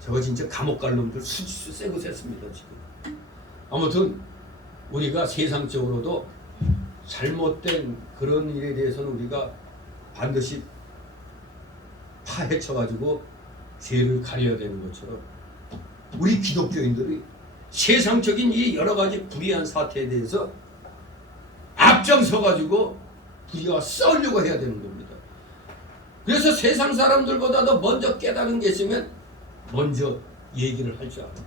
저거 진짜 감옥 갈 놈들 수지수 쎄고 셌습니다. 지금 아무튼 우리가 세상적으로도 잘못된 그런 일에 대해서는 우리가 반드시 파헤쳐가지고 죄를 가려야 되는 것처럼 우리 기독교인들이 세상적인 이 여러 가지 불의한 사태에 대해서 앞장서가지고 우리가 싸우려고 해야 되는 겁니다. 그래서 세상 사람들보다도 먼저 깨달은 게 있으면 먼저 얘기를 할 줄 압니다.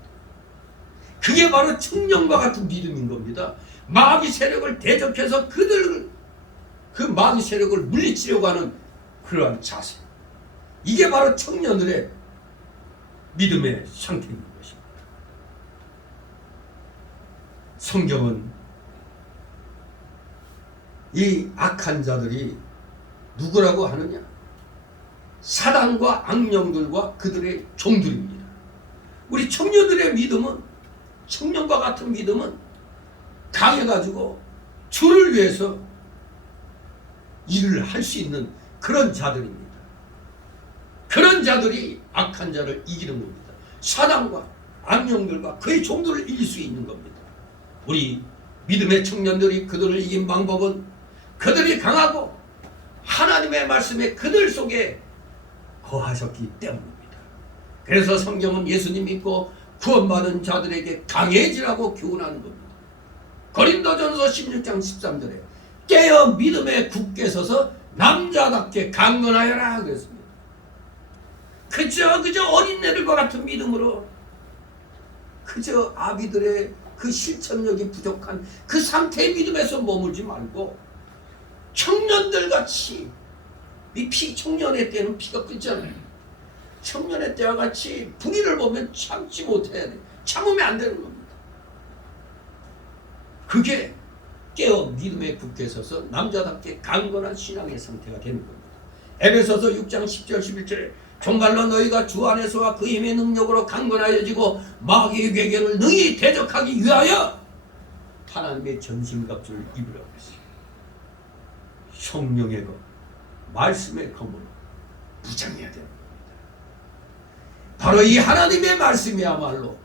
그게 바로 청년과 같은 믿음인 겁니다. 마귀 세력을 대적해서 그 마귀 세력을 물리치려고 하는 그러한 자세. 이게 바로 청년들의 믿음의 상태인 것입니다. 성경은 이 악한 자들이 누구라고 하느냐? 사단과 악령들과 그들의 종들입니다. 우리 청년들의 믿음은 청년과 같은 믿음은 강해가지고 주를 위해서 일을 할 수 있는 그런 자들입니다. 그런 자들이 악한 자를 이기는 겁니다. 사단과 악령들과 그의 종들을 이길 수 있는 겁니다. 우리 믿음의 청년들이 그들을 이긴 방법은 그들이 강하고 하나님의 말씀에 그들 속에 거하셨기 때문입니다. 그래서 성경은 예수님 믿고 구원받은 자들에게 강해지라고 교훈하는 겁니다. 고린도전서 16장 13절에 깨어 믿음에 굳게 서서 남자답게 강건하여라 그랬습니다. 그저 어린애들과 같은 믿음으로 그저 아비들의 그 실천력이 부족한 그 상태의 믿음에서 머물지 말고 청년들같이 이 청년의 때는 피가 끓잖아요. 청년의 때와 같이 불의를 보면 참지 못해야 돼. 참으면 안 되는 겁니다. 그게 깨어 믿음에 굳게 서서 남자답게 강건한 신앙의 상태가 되는 겁니다. 에베소서 6장 10절 11절에 정말로 너희가 주 안에서와 그 힘의 능력으로 강건하여지고 마귀의 괴계를 능히 대적하기 위하여 하나님의 전신갑주를 입으라고 했어요. 성령의 검, 말씀의 검으로 무장해야 되는 겁니다. 바로 이 하나님의 말씀이야말로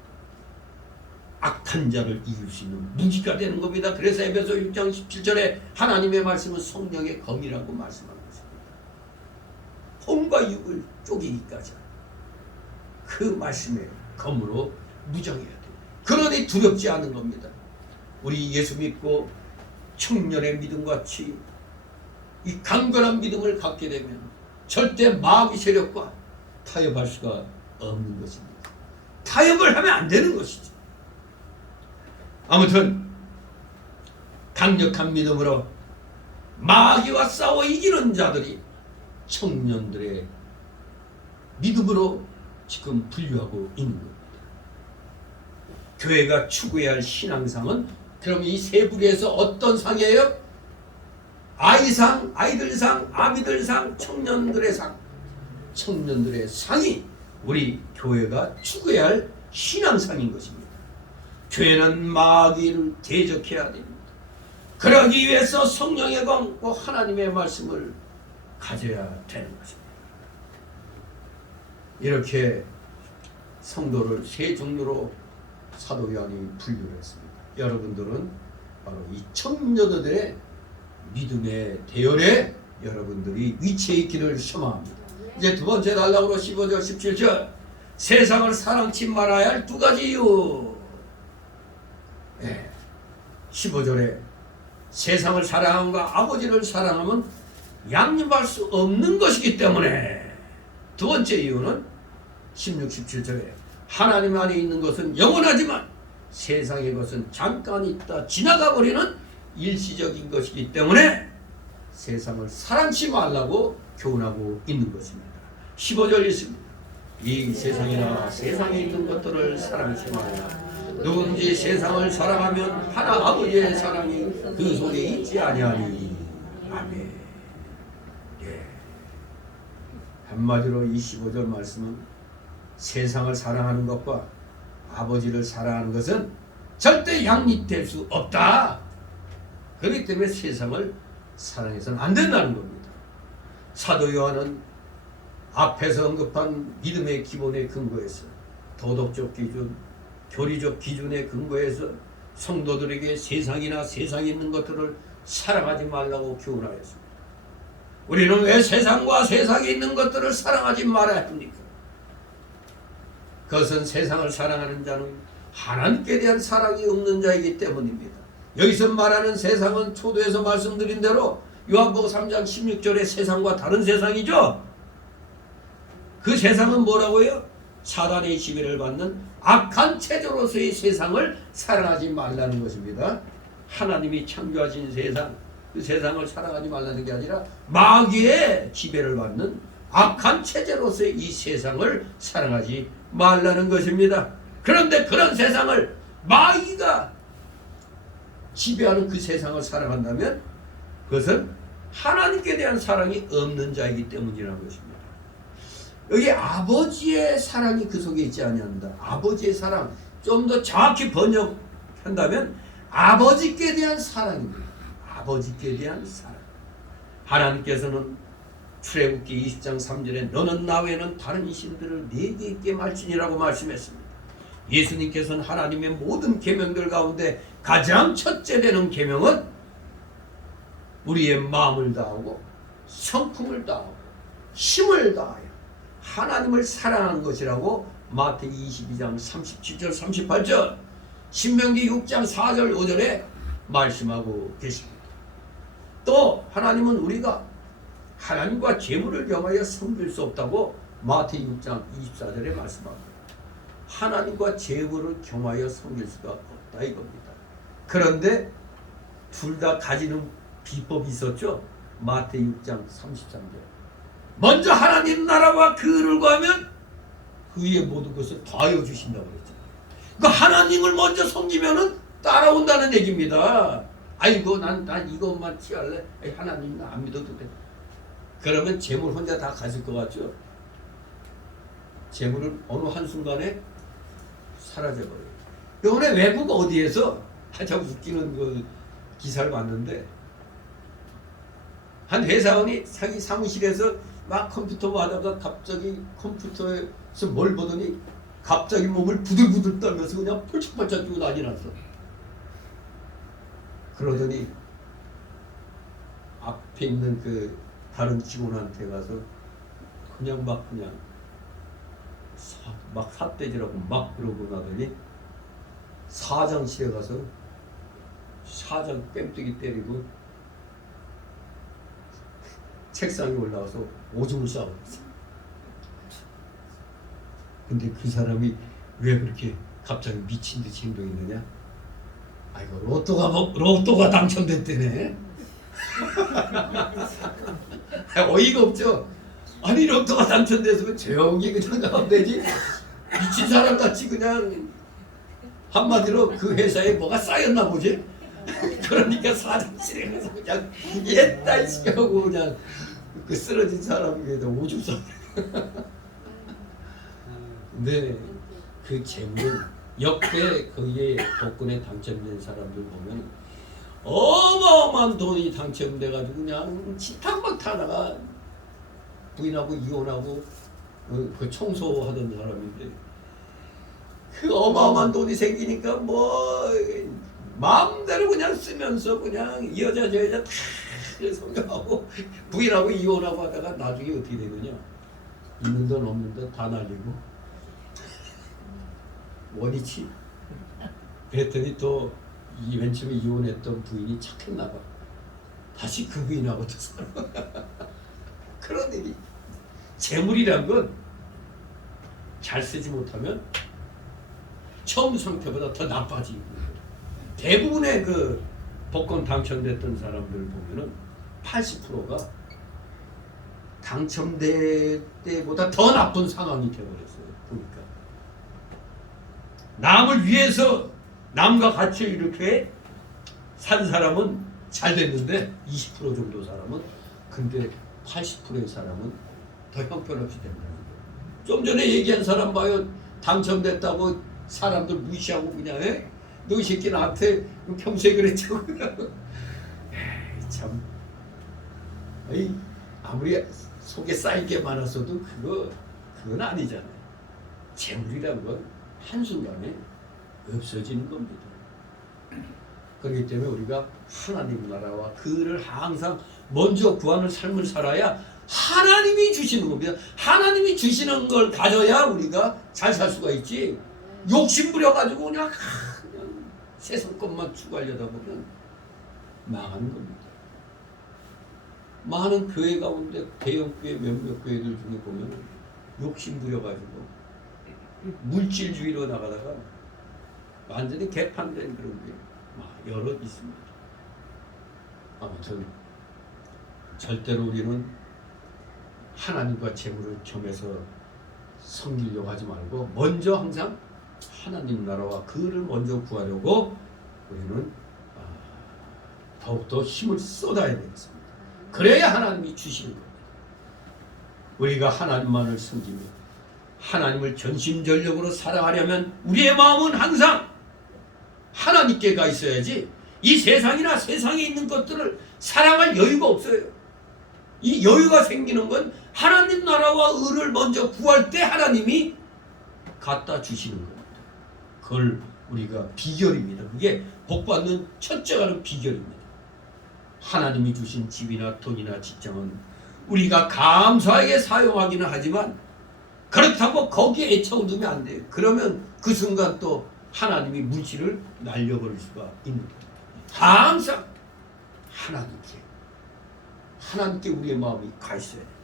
악한 자를 이길 수 있는 무기가 되는 겁니다. 그래서 에베소 6장 17절에 하나님의 말씀은 성령의 검이라고 말씀하고 있습니다. 혼과 육을 쪼개기까지 그 말씀의 검으로 무장해야 돼요. 그러니 두렵지 않은 겁니다. 우리 예수 믿고 청년의 믿음같이 이 강건한 믿음을 갖게 되면 절대 마귀 세력과 타협할 수가 없는 것입니다. 타협을 하면 안 되는 것이죠. 아무튼 강력한 믿음으로 마귀와 싸워 이기는 자들이 청년들의 믿음으로 지금 분류하고 있는 겁니다. 교회가 추구해야 할 신앙상은 그럼 이 세 부류에서 어떤 상이에요? 아이상, 아이들상, 아비들상, 청년들의 상. 청년들의 상이 우리 교회가 추구해야 할 신앙상인 것입니다. 교회는 마귀를 대적해야 됩니다. 그러기 위해서 성령의 광과 하나님의 말씀을 가져야 되는 것입니다. 이렇게 성도를 세 종류로 사도 요한이 분류를 했습니다. 여러분들은 바로 이 청년들의 믿음의 대열에 여러분들이 위치해 있기를 소망합니다. 이제 두 번째 단락으로 15절 17절 세상을 사랑치 말아야 할 두 가지 이유. 15절에 세상을 사랑함과 아버지를 사랑하면 양립할 수 없는 것이기 때문에, 두 번째 이유는 16, 17절에 하나님 안에 있는 것은 영원하지만 세상의 것은 잠깐 있다 지나가 버리는 일시적인 것이기 때문에 세상을 사랑치 말라고 교훈하고 있는 것입니다. 15절 있습니다. 이 세상이나 세상에 있는 것들을 사랑치 말라. 누군지 세상을 사랑하면 하나 아버지의 사랑이 그 속에 있지 아니하니. 아멘. 예. 한마디로 이 15절 말씀은 세상을 사랑하는 것과 아버지를 사랑하는 것은 절대 양립될 수 없다. 그렇기 때문에 세상을 사랑해서는 안 된다는 겁니다. 사도 요한은 앞에서 언급한 믿음의 기본에 근거해서 도덕적 기준, 교리적 기준에 근거해서 성도들에게 세상이나 세상에 있는 것들을 사랑하지 말라고 교훈하였습니다. 우리는 왜 세상과 세상에 있는 것들을 사랑하지 말아야 합니까? 그것은 세상을 사랑하는 자는 하나님께 대한 사랑이 없는 자이기 때문입니다. 여기서 말하는 세상은 초도에서 말씀드린 대로 요한복음 3장 16절의 세상과 다른 세상이죠. 그 세상은 뭐라고요? 사단의 지배를 받는 악한 체제로서의 세상을 사랑하지 말라는 것입니다. 하나님이 창조하신 세상, 그 세상을 사랑하지 말라는 게 아니라 마귀의 지배를 받는 악한 체제로서의 이 세상을 사랑하지 말라는 것입니다. 그런데 그런 세상을 마귀가 지배하는 그 세상을 사랑한다면 그것은 하나님께 대한 사랑이 없는 자이기 때문이라는 것입니다. 여기 아버지의 사랑이 그 속에 있지 아니한다. 아버지의 사랑, 좀 더 정확히 번역한다면 아버지께 대한 사랑입니다. 아버지께 대한 사랑. 하나님께서는 출애굽기 20장 3절에 너는 나 외에는 다른 신들을 내게 있게 말지니라고 말씀했습니다. 예수님께서는 하나님의 모든 계명들 가운데 가장 첫째 되는 계명은 우리의 마음을 다하고 성품을 다하고 힘을 다하여 하나님을 사랑하는 것이라고 마태기 22장 37절 38절 신명기 6장 4절 5절에 말씀하고 계십니다. 또 하나님은 우리가 하나님과 재물을 겸하여 섬길 수 없다고 마태기 6장 24절에 말씀합니다. 하나님과 재물을 겸하여 섬길 수가 없다 이겁니다. 그런데 둘 다 가지는 비법이 있었죠. 마태기 6장 33절 먼저 하나님 나라와 그를 구하면 그 위에 모든 것을 더하여 주신다고 그랬잖아요. 그러니까 하나님을 먼저 섬기면은 따라온다는 얘기입니다. 아이고 난 이것만 취할래. 하나님 나 안 믿어도 돼. 그러면 재물 혼자 다 가질 것 같죠. 재물은 어느 한순간에 사라져버려요. 이번에 외국 어디에서 참 웃기는 그 기사를 봤는데 한 회사원이 자기 사무실에서 막 컴퓨터 하다가 갑자기 컴퓨터에서 뭘 보더니 갑자기 몸을 부들부들 떨면서 그냥 펄쩍펄쩍 뛰고 난리 났어. 그러더니 앞에 있는 그 다른 직원한테 가서 그냥 삿대질하고 막 그러고 나더니 사장실에 가서 사장 뺨때기 때리고 책상에 올라와서 오줌을 싸웠어. 근데 그 사람이 왜 그렇게 갑자기 미친 듯이 행동했느냐? 아이고 로또가 당첨됐대네. 어이가 없죠. 아니 로또가 당첨됐으면 조용히 그냥 가면 되지. 미친 사람 같이 그냥 한마디로 그 회사에 뭐가 쌓였나 보지. 그러니까 사장실에 가서 그냥 옛날 시하고 그냥 그 쓰러진 사람에게 오줌 싸. 근데 그 재물은 역대 거기에 복권에 당첨된 사람들 보면 어마어마한 돈이 당첨돼가지고 그냥 지탕박 타다가 부인하고 이혼하고 그 청소하던 사람인데 그 어마어마한 돈이 생기니까 뭐 마음대로 그냥 쓰면서 그냥 이 여자 저 여자 다 성경하고 부인하고 이혼하고 하다가 나중에 어떻게 되느냐, 있는 돈 없는 돈 다 날리고 원위치. 그랬더니 또 맨 처음에 이혼했던 부인이 착했나 봐. 다시 그 부인하고 또 살아. 그런 일이. 재물이란 건 잘 쓰지 못하면 처음 상태보다 더 나빠지고, 대부분의 그 복권 당첨됐던 사람들 보면은 80%가 당첨될 때보다 더 나쁜 상황이 되어버렸어요. 그러니까 남을 위해서 남과 같이 이렇게 산 사람은 잘 됐는데 20% 정도 사람은, 근데 80%의 사람은 더 형편없이 된다는 거예요. 좀 전에 얘기한 사람 봐요. 당첨됐다고 사람들 무시하고 그냥 너 이 새끼 나한테 평소에 그랬죠. 참, 아무리 속에 쌓인 게 많았어도 그건 아니잖아요. 재물이란 건 한순간에 없어지는 겁니다. 그렇기 때문에 우리가 하나님 나라와 그를 항상 먼저 구하는 삶을 살아야 하나님이 주시는 겁니다. 하나님이 주시는 걸 가져야 우리가 잘 살 수가 있지, 욕심 부려가지고 그냥 세상 것만 추구하려다 보면 망하는 겁니다. 많은 교회 가운데 대형교회 몇몇 교회들 중에 보면 욕심 부려가지고 물질주의로 나가다가 완전히 개판된 그런 게 여러 있습니다. 아무튼 절대로 우리는 하나님과 재물을 겸해서 섬기려고 하지 말고 먼저 항상 하나님 나라와 그를 먼저 구하려고 우리는 더욱더 힘을 쏟아야 되겠습니다. 그래야 하나님이 주시는 겁니다. 우리가 하나님만을 섬기며 하나님을 전심전력으로 사랑하려면 우리의 마음은 항상 하나님께 가 있어야지 이 세상이나 세상에 있는 것들을 사랑할 여유가 없어요. 이 여유가 생기는 건 하나님 나라와 의를 먼저 구할 때 하나님이 갖다 주시는 겁니다. 그걸 우리가 비결입니다. 그게 복받는 첫째가는 비결입니다. 하나님이 주신 집이나 돈이나 직장은 우리가 감사하게 사용하기는 하지만 그렇다고 거기에 애착을 두면 안 돼요. 그러면 그 순간 또 하나님이 물질을 날려버릴 수가 있는 겁니다. 항상 하나님께 우리의 마음이 가 있어야 돼요.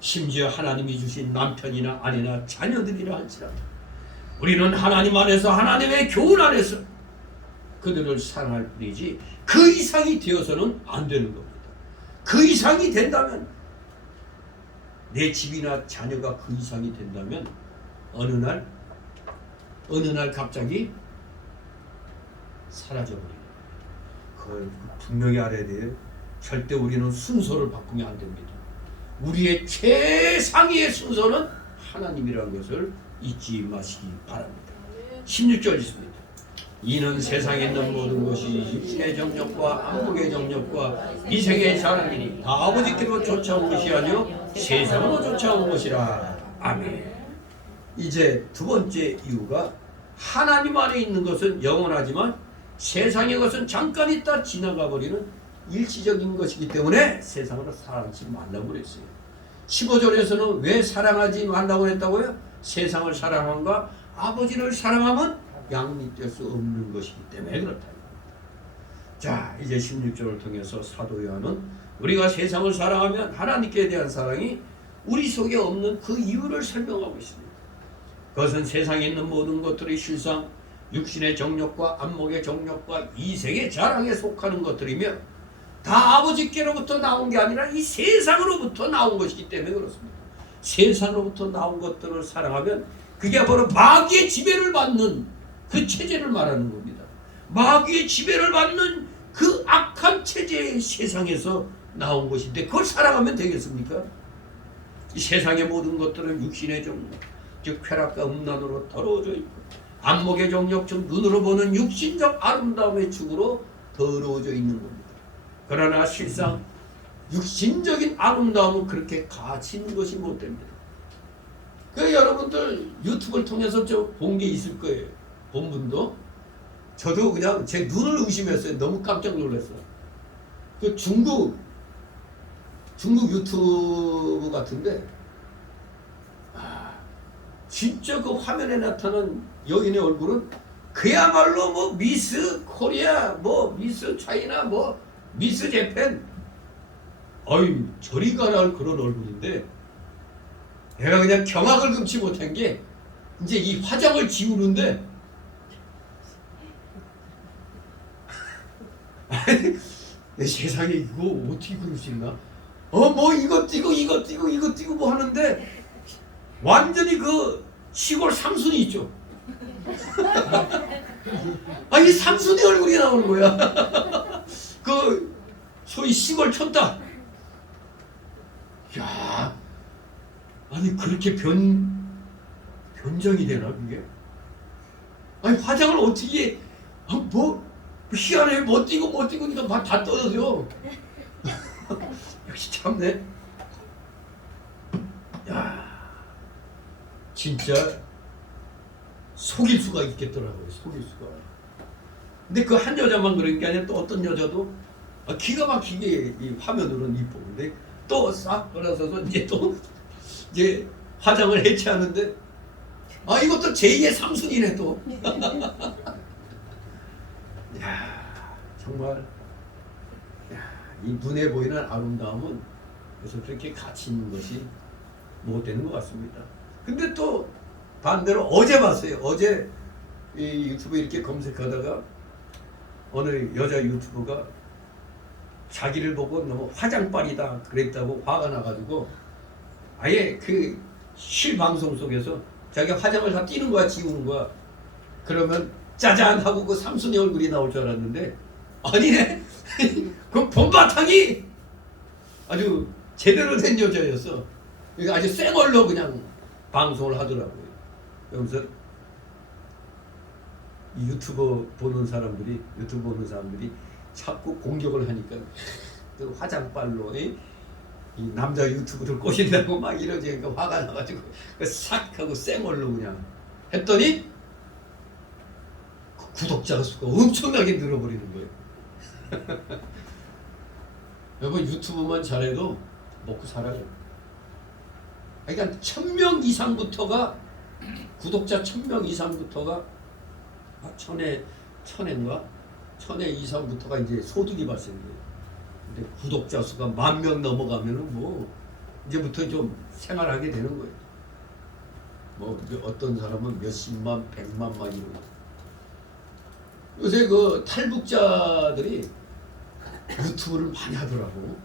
심지어 하나님이 주신 남편이나 아내나 자녀들이라 할지라도 우리는 하나님 안에서, 하나님의 교훈 안에서 그들을 사랑할 뿐이지 그 이상이 되어서는 안 되는 겁니다. 그 이상이 된다면, 내 집이나 자녀가 그 이상이 된다면 어느 날 갑자기 사라져버립니다. 그걸 분명히 알아야 돼요. 절대 우리는 순서를 바꾸면 안 됩니다. 우리의 최상위의 순서는 하나님이라는 것을 잊지 마시기 바랍니다. 16절 있습니다. 이는 세상에 있는 모든 것이 육신의 정욕과 안목의 정욕과 이생의 자랑이니 다 아버지께로 쫓아온 것이 아니요 세상으로 쫓아온 것이라. 아멘. 이제 두 번째 이유가 하나님 안에 있는 것은 영원하지만 세상의 것은 잠깐 있다 지나가 버리는 일시적인 것이기 때문에 세상으로 사랑하지 말라고 그랬어요. 15절에서는 왜 사랑하지 말라고 했다고요? 세상을 사랑함과 아버지를 사랑하면 양립될 수 없는 것이기 때문에 그렇다. 자, 이제 16절을 통해서 사도 요한은 우리가 세상을 사랑하면 하나님께 대한 사랑이 우리 속에 없는 그 이유를 설명하고 있습니다. 그것은 세상에 있는 모든 것들이 실상 육신의 정욕과 안목의 정욕과 이생의 자랑에 속하는 것들이며 다 아버지께로부터 나온 게 아니라 이 세상으로부터 나온 것이기 때문에 그렇습니다. 세상으로부터 나온 것들을 사랑하면 그게 바로 마귀의 지배를 받는 그 체제를 말하는 겁니다. 마귀의 지배를 받는 그 악한 체제의 세상에서 나온 것인데 그걸 사랑하면 되겠습니까? 이 세상의 모든 것들은 육신의 정욕, 즉 쾌락과 음란으로 더러워져 있고 안목의 정욕 즉 눈으로 보는 육신적 아름다움의 축으로 더러워져 있는 겁니다. 그러나 실상 육신적인 아름다움은 그렇게 가치 있는 것이 못 됩니다. 그 여러분들 유튜브를 통해서 본 게 있을 거예요. 본 분도. 저도 그냥 제 눈을 의심했어요. 너무 깜짝 놀랐어요. 그 중국 유튜브 같은데 진짜 그 화면에 나타난 여인의 얼굴은 그야말로 뭐 미스 코리아, 뭐 미스 차이나, 뭐 미스 재팬, 어이 저리 가라 할 그런 얼굴인데 내가 그냥 경악을 금치 못한 게 이제 이 화장을 지우는데 세상에 이거 어떻게 그럴 수 있나? 뭐 이거 띄고 뭐 하는데 완전히 그 시골 삼순이 있죠. 이 삼순이 얼굴이 나오는 거야. 그 소위 시골 촌딸. 야, 아니 그렇게 변정이 되나 그게? 아니 화장을 어떻게 뭐 희한해 못 띄고 니까 다 떨어져. 역시 참네. 야, 진짜 속일 수가 있겠더라고요. 속일 수가. 근데 그 한 여자만 그런 게 아니라 또 어떤 여자도 기가 막히게 이 화면으로는 이쁘는데 또 싹 돌아서서 이제 화장을 해체하는데 이것도 제2의 삼순이네 또. 야, 정말 이 눈에 보이는 아름다움은 그래서 그렇게 가치 있는 것이 못 되는 것 같습니다. 근데 또 반대로 어제 봤어요. 어제 이 유튜브 이렇게 검색하다가 어느 여자 유튜버가 자기를 보고 너무 화장빨이다 그랬다고 화가 나가지고 아예 그 실방송 속에서 자기가 화장을 다 띄는 거야, 지우는 거야. 그러면 짜잔 하고 그 삼순이 얼굴이 나올 줄 알았는데 아니네. 그 본바탕이 아주 제대로 된 여자였어. 그러니까 아주 쌩얼로 그냥 방송을 하더라고요. 그러면서 이 유튜브 보는 사람들이 자꾸 공격을 하니까 그 화장빨로 이 남자 유튜브를 꼬신다고 막 이러니까 화가 나가지고 싹 하고 쌩얼로 그냥 했더니 구독자 수가 엄청나게 늘어버리는 거예요. 여러분 유튜브만 잘해도 먹고 살아요. 그러니까 1000명 이상부터가 구독자 1000명 이상부터가 천회 이상부터가 이제 소득이 발생돼요. 근데 구독자 수가 10,000명 넘어가면은 뭐 이제부터 좀 생활하게 되는 거예요. 뭐 어떤 사람은 몇십만, 100만 막 이러고. 요새 그 탈북자들이 유튜브를 많이 하더라고.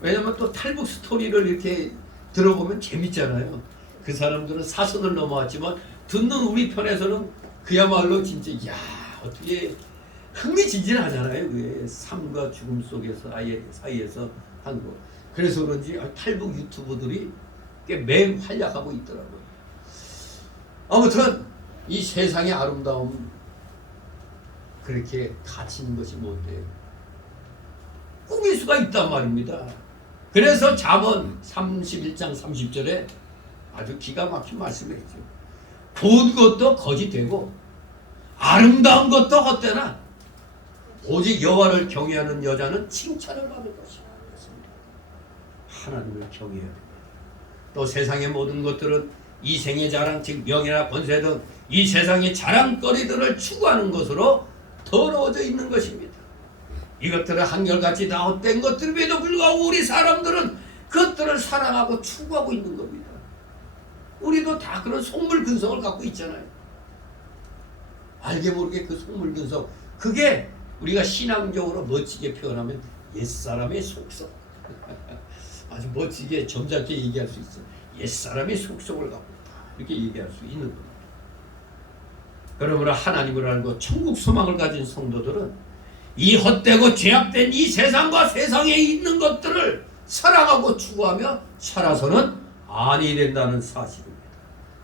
왜냐면 또 탈북 스토리를 이렇게 들어보면 재밌잖아요. 그 사람들은 사선을 넘어왔지만 듣는 우리 편에서는 그야말로 진짜 야 어떻게 흥미진진하잖아요. 그게 삶과 죽음 속에서 사이에서 한 거. 그래서 그런지 탈북 유튜버들이 꽤 맹활약하고 있더라고요. 아무튼 이 세상의 아름다움 그렇게 가치 있는 것이 뭔데 꾸밀 수가 있단 말입니다. 그래서 잠언 31장 30절에 아주 기가 막힌 말씀을 했죠. 좋은 것도 거짓 되고 아름다운 것도 헛되나 오직 여호와를 경외하는 여자는 칭찬을 받을 것이다. 하나님을 경외해야 됩니다. 또 세상의 모든 것들은 이 생의 자랑 즉 명예나 권세 등 이 세상의 자랑거리들을 추구하는 것으로 더러워져 있는 것입니다. 이것들은 한결같이 다 헛된 것들임에도 불구하고 우리 사람들은 그것들을 사랑하고 추구하고 있는 겁니다. 우리도 다 그런 속물 근성을 갖고 있잖아요. 알게 모르게 그 속물 근성, 그게 우리가 신앙적으로 멋지게 표현하면 옛사람의 속성. 아주 멋지게 점잖게 얘기할 수 있어요. 옛사람의 속성을 갖고 있다. 이렇게 얘기할 수 있는 겁니다. 그러므로 하나님을 알고 천국 소망을 가진 성도들은 이 헛되고 죄악된 이 세상과 세상에 있는 것들을 사랑하고 추구하며 살아서는 아니 된다는 사실입니다.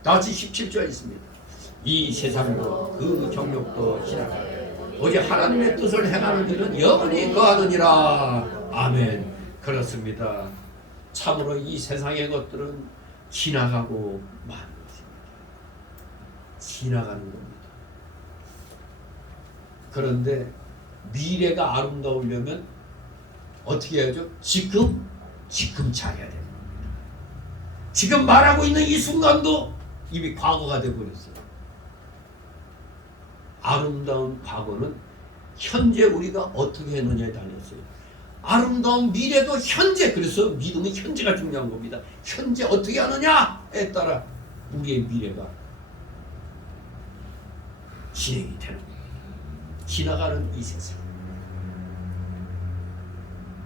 다시 17절 있습니다. 이 세상도 그 정욕도 지나가고 오직 하나님의 뜻을 행하는 이는 영원히 거하느니라. 아멘. 그렇습니다. 참으로 이 세상의 것들은 지나가고 마는 것입니다. 지나가는 겁니다. 그런데 미래가 아름다우려면 어떻게 해야죠? 지금 잘해야 됩니다. 지금 말하고 있는 이 순간도 이미 과거가 되어버렸어요. 아름다운 과거는 현재 우리가 어떻게 했느냐에 달렸어요. 아름다운 미래도 현재, 그래서 믿음은 현재가 중요한 겁니다. 현재 어떻게 하느냐에 따라 우리의 미래가 진행이 되는 겁니다. 지나가는 이 세상,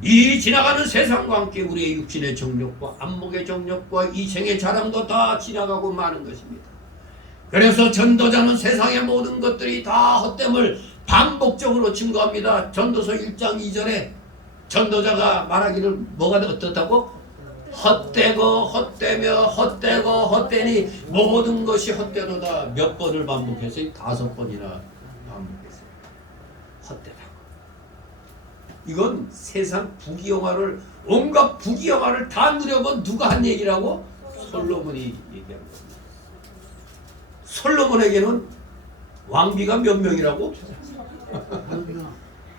이 지나가는 세상과 함께 우리의 육신의 정욕과 안목의 정욕과 이생의 자랑도 다 지나가고 마는 것입니다. 그래서 전도자는 세상의 모든 것들이 다 헛됨을 반복적으로 증거합니다. 전도서 1장 2절에 전도자가 말하기를 뭐가 어떻다고? 헛되고 헛되며 헛되고 헛되니 모든 것이 헛되도다. 몇 번을 반복했어요? 5번이나 반복했어요. 헛되다고. 이건 세상 부귀영화를, 온갖 부귀영화를 다 누려본 누가 한 얘기라고? 솔로몬이 얘기한 겁니다. 솔로몬에게는 왕비가 몇 명이라고?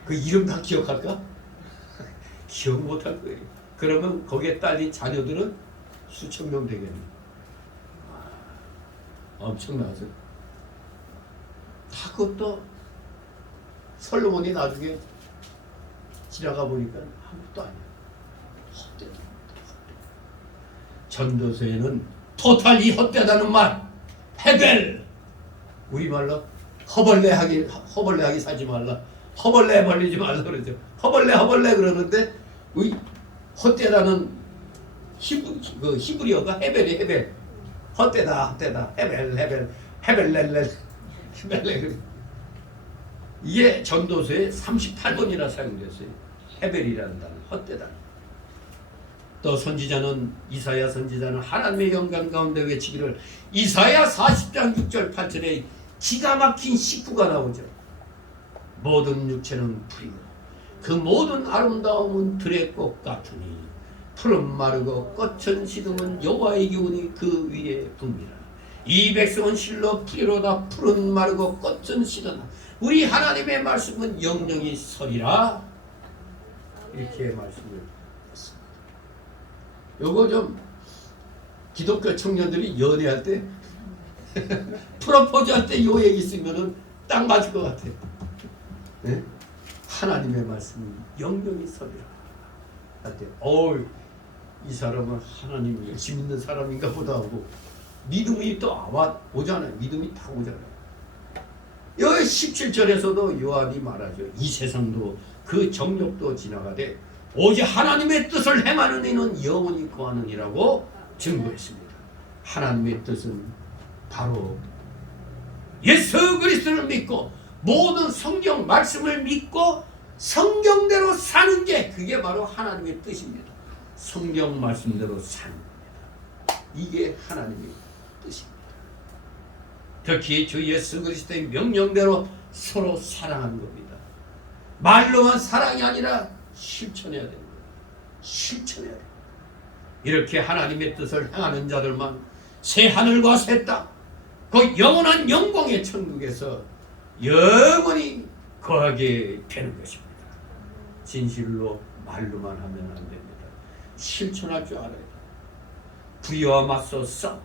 그 이름 다 기억할까? 기억 못할 거예요. 그러면 거기에 딸린 자녀들은 수천 명 되겠네. 엄청나죠? 다 그것도 솔로몬이 나중에 지나가 보니까 아무것도 아니야. 헛되다. 전도서에는 토탈이 헛되다는 말, 헤벨, 우리말로 허벌레하기 사지 말라, 허벌레 벌리지 말라 그러죠. 허벌레 그러는데 우리 헛되다는 히브리어가 헤벨이 헤벨, 헛되다 헤벨렐렐 이게 전도서에 38번이나 사용됐어요. 헤벨이라는 단어, 헛되다. 또 선지자는, 이사야 선지자는 하나님의 영광 가운데 외치기를, 이사야 40장 6절 8절에 기가 막힌 식구가 나오죠. 모든 육체는 풀이고 그 모든 아름다움은 들의 꽃 같으니 풀은 마르고 꽃은 시듬은 여호와의 기운이 그 위에 붑니다. 이 백성은 실로 풀이로다. 풀은 마르고 꽃은 시드나 우리 하나님의 말씀은 영영이 서리라. 이렇게 말씀을 했습니다. 요거 좀 기독교 청년들이 연애할 때 프로포즈 할 때 요 얘기 쓰면은 딱 맞을 것 같아요. 네? 하나님의 말씀은 영영이 서리라. 할때 이 사람은 하나님 열심히 믿는 사람인가 보다 하고 믿음이 또 오잖아요. 믿음이 다 오잖아요. 여기 17절에서도 요한이 말하죠. 이 세상도 그 정욕도 지나가되 오직 하나님의 뜻을 행하는 이는 영원히 거하느니라고 증거했습니다. 하나님의 뜻은 바로 예수 그리스도를 믿고 모든 성경 말씀을 믿고 성경대로 사는 게, 그게 바로 하나님의 뜻입니다. 성경 말씀대로 사는 겁니다. 이게 하나님의 뜻입니다. 특히 주 예수 그리스도의 명령대로 서로 사랑하는 겁니다. 말로만 사랑이 아니라 실천해야 됩니다. 실천해야 됩니다. 이렇게 하나님의 뜻을 행하는 자들만 새 하늘과 새 땅, 그 영원한 영광의 천국에서 영원히 거하게 되는 것입니다. 진실로 말로만 하면 안 됩니다. 실천할 줄 알아야 돼요. 불의와 맞서 싸워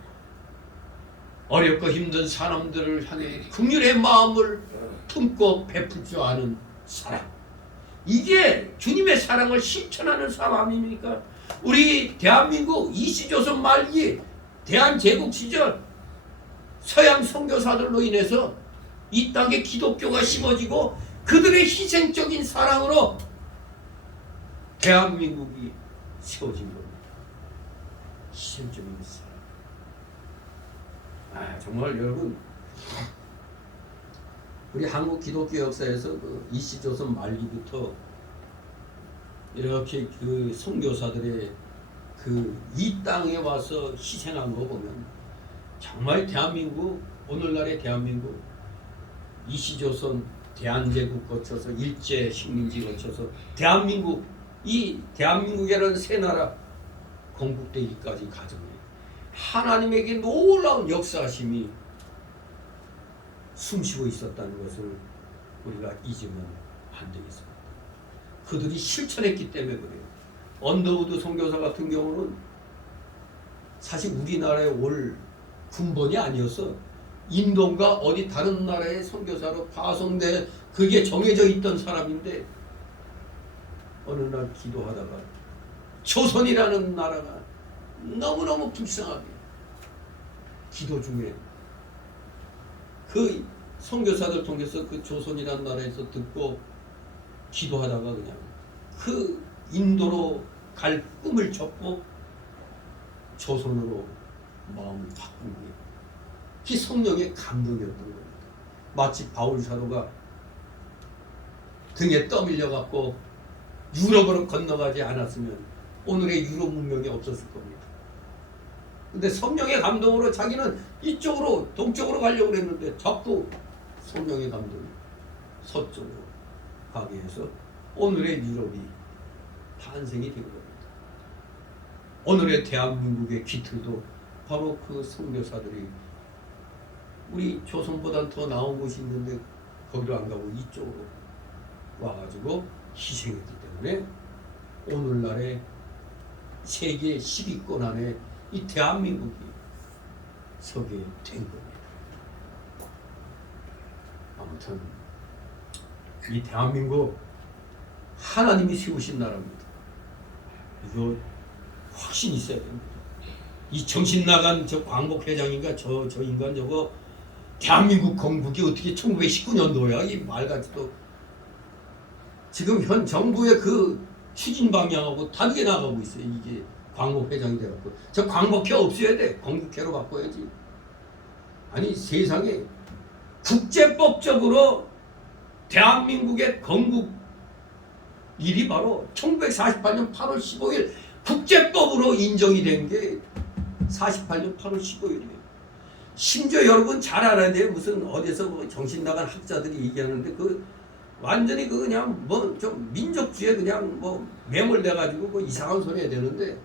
어렵고 힘든 사람들을 향해 긍휼의 마음을 품고 베풀 줄 아는 사람, 이게 주님의 사랑을 실천하는 사람입니까? 우리 대한민국 이시조선 말기 대한제국 시절 서양 선교사들로 인해서 이 땅에 기독교가 심어지고 그들의 희생적인 사랑으로 대한민국이 세워진 겁니다. 희생적인 사랑. 정말 여러분, 우리 한국 기독교 역사에서 그 이시조선 말기부터 이렇게 그 선교사들의 그 이 땅에 와서 희생한 거 보면 정말 대한민국, 오늘날의 대한민국, 이시조선 대한제국 거쳐서 일제 식민지 거쳐서 대한민국, 이 대한민국이라는 새 나라 건국되기까지 과정에 하나님에게 놀라운 역사하심이 숨쉬고 있었다는 것을 우리가 잊으면 안 되겠습니다. 그들이 실천했기 때문에 그래요. 언더우드 선교사 같은 경우는 사실 우리나라에 올 군번이 아니었어. 인도인가 어디 다른 나라의 선교사로 파송돼 그게 정해져 있던 사람인데 어느 날 기도하다가 조선이라는 나라가 너무너무 불쌍하게 기도 중에 그 선교사들 통해서 그 조선이라는 나라에서 듣고 기도하다가 그냥 그 인도로 갈 꿈을 접고 조선으로 마음을 바꾼 게 그 성령의 감동이었던 겁니다. 마치 바울 사도가 등에 떠밀려 갖고 유럽으로 건너가지 않았으면 오늘의 유럽 문명이 없었을 겁니다. 근데 성령의 감동으로 자기는 이쪽으로 동쪽으로 가려고 했는데 자꾸 성령의 감동이 서쪽으로 가게 해서 오늘의 유럽이 탄생이 된 겁니다. 오늘의 대한민국의 기틀도 바로 그 선교사들이 우리 조선보다 더 나은 곳이 있는데 거기로 안 가고 이쪽으로 와가지고 희생했기 때문에 오늘날의 세계 10위권 안에 이 대한민국이 서게 된 겁니다. 아무튼 이 대한민국 하나님이 세우신 나라입니다. 이거 확신 있어야 됩니다. 이 정신 나간 저 광복회장인가 저 인간 저거 대한민국 건국이 어떻게 1919년도야 이 말같이도 지금 현 정부의 그 추진 방향하고 다르게 나가고 있어요. 이게 광복회장이 돼갖고 저 광복회 없어야 돼. 건국회로 바꿔야지. 아니 세상에 국제법적으로 대한민국의 건국 일이 바로 1948년 8월 15일 국제법으로 인정이 된 게 48년 8월 15일이에요. 심지어 여러분 잘 알아야 돼요. 무슨 어디서 뭐 정신 나간 학자들이 얘기하는데 그 완전히 그 그냥 뭐 좀 민족주의에 그냥 뭐 매몰돼 가지고 뭐 이상한 소리 해야 되는데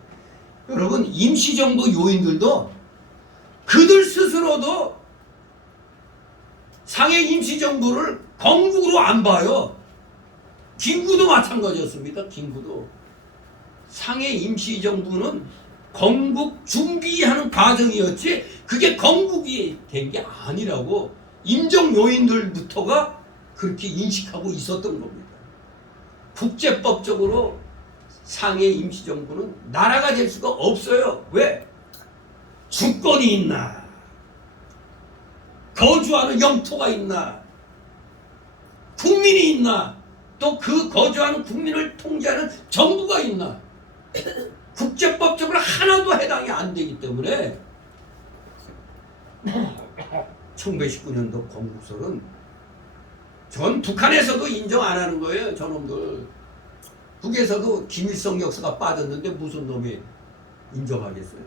여러분 임시정부 요인들도 그들 스스로도 상해 임시정부를 건국으로 안 봐요. 김구도 마찬가지였습니다. 김구도 상해 임시정부는 건국 준비하는 과정이었지 그게 건국이 된 게 아니라고 임정 요인들부터가 그렇게 인식하고 있었던 겁니다. 국제법적으로 상해 임시정부는 나라가 될 수가 없어요. 왜? 주권이 있나? 거주하는 영토가 있나? 국민이 있나? 또 그 거주하는 국민을 통제하는 정부가 있나? 국제법적으로 하나도 해당이 안 되기 때문에 1919년도 건국설은 전 북한에서도 인정 안 하는 거예요. 저놈들. 북에서도 김일성 역사가 빠졌는데 무슨 놈이 인정하겠어요.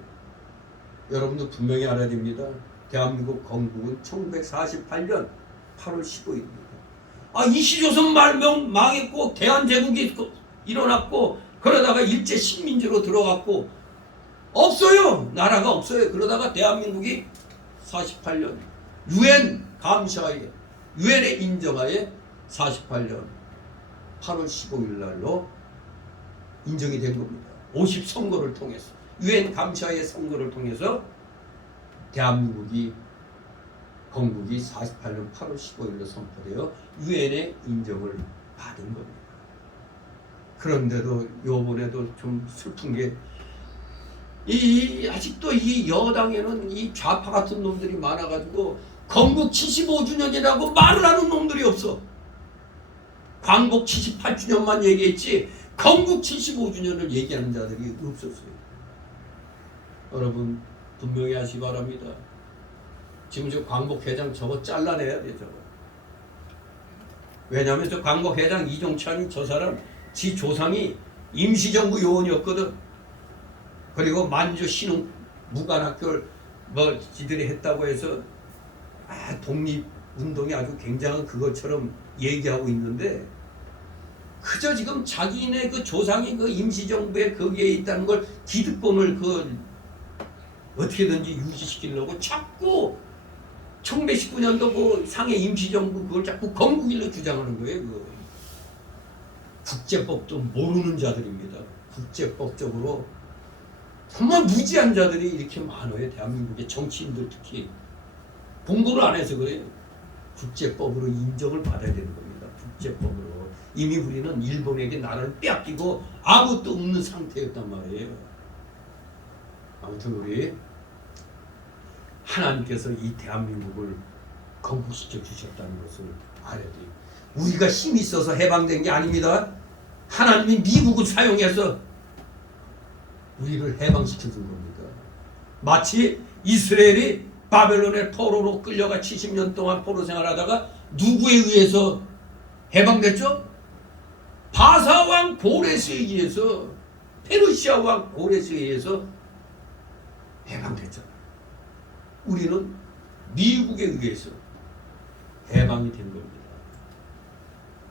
여러분도 분명히 알아야 됩니다. 대한민국 건국은 1948년 8월 15일입니다. 아, 이시조선 말명 망했고 대한제국이 일어났고 그러다가 일제 식민지로 들어갔고 없어요. 나라가 없어요. 그러다가 대한민국이 48년 유엔 감시하에 유엔의 인정하에 48년 8월 15일 날로 인정이 된 겁니다. 50선거를 통해서 유엔 감시하의 선거를 통해서 대한민국이 건국이 48년 8월 15일로 선포되어 유엔의 인정을 받은 겁니다. 그런데도 요번에도 좀 슬픈 게 아직도 이 여당에는 이 좌파 같은 놈들이 많아가지고 건국 75주년이라고 말을 하는 놈들이 없어. 광복 78주년만 얘기했지 건국 75주년을 얘기하는 자들이 없었어요. 여러분 분명히 하시기 바랍니다. 지금 저 광복회장 저거 잘라내야 돼 저거. 왜냐하면 저 광복회장 이종찬이 저 사람 지 조상이 임시정부 요원이었거든. 그리고 만주 신흥 무관학교를 뭐 지들이 했다고 해서 독립운동이 아주 굉장한 그것처럼 얘기하고 있는데 그저 지금 자기네 그 조상이 그 임시정부에 거기에 있다는 걸 기득권을 그 어떻게든지 유지시키려고 자꾸 1919년도 그 상해 임시정부 그걸 자꾸 건국일로 주장하는 거예요. 그 국제법도 모르는 자들입니다. 국제법적으로 정말 무지한 자들이 이렇게 많아요. 대한민국의 정치인들 특히 공부를 안 해서 그래요. 국제법으로 인정을 받아야 되는 겁니다. 국제법으로. 이미 우리는 일본에게 나라를 빼앗기고 아무것도 없는 상태였단 말이에요. 아무튼 우리 하나님께서 이 대한민국을 건국시켜 주셨다는 것을 알아야 돼요. 우리가 힘이 있어서 해방된 게 아닙니다. 하나님이 미국을 사용해서 우리를 해방시켜 준 겁니다. 마치 이스라엘이 바벨론의 포로로 끌려가 70년 동안 포로 생활하다가 누구에 의해서 해방됐죠? 바사왕 고레스에 의해서, 페르시아 왕 고레스에 의해서 해방됐잖아요. 우리는 미국에 의해서 해방이 된 겁니다.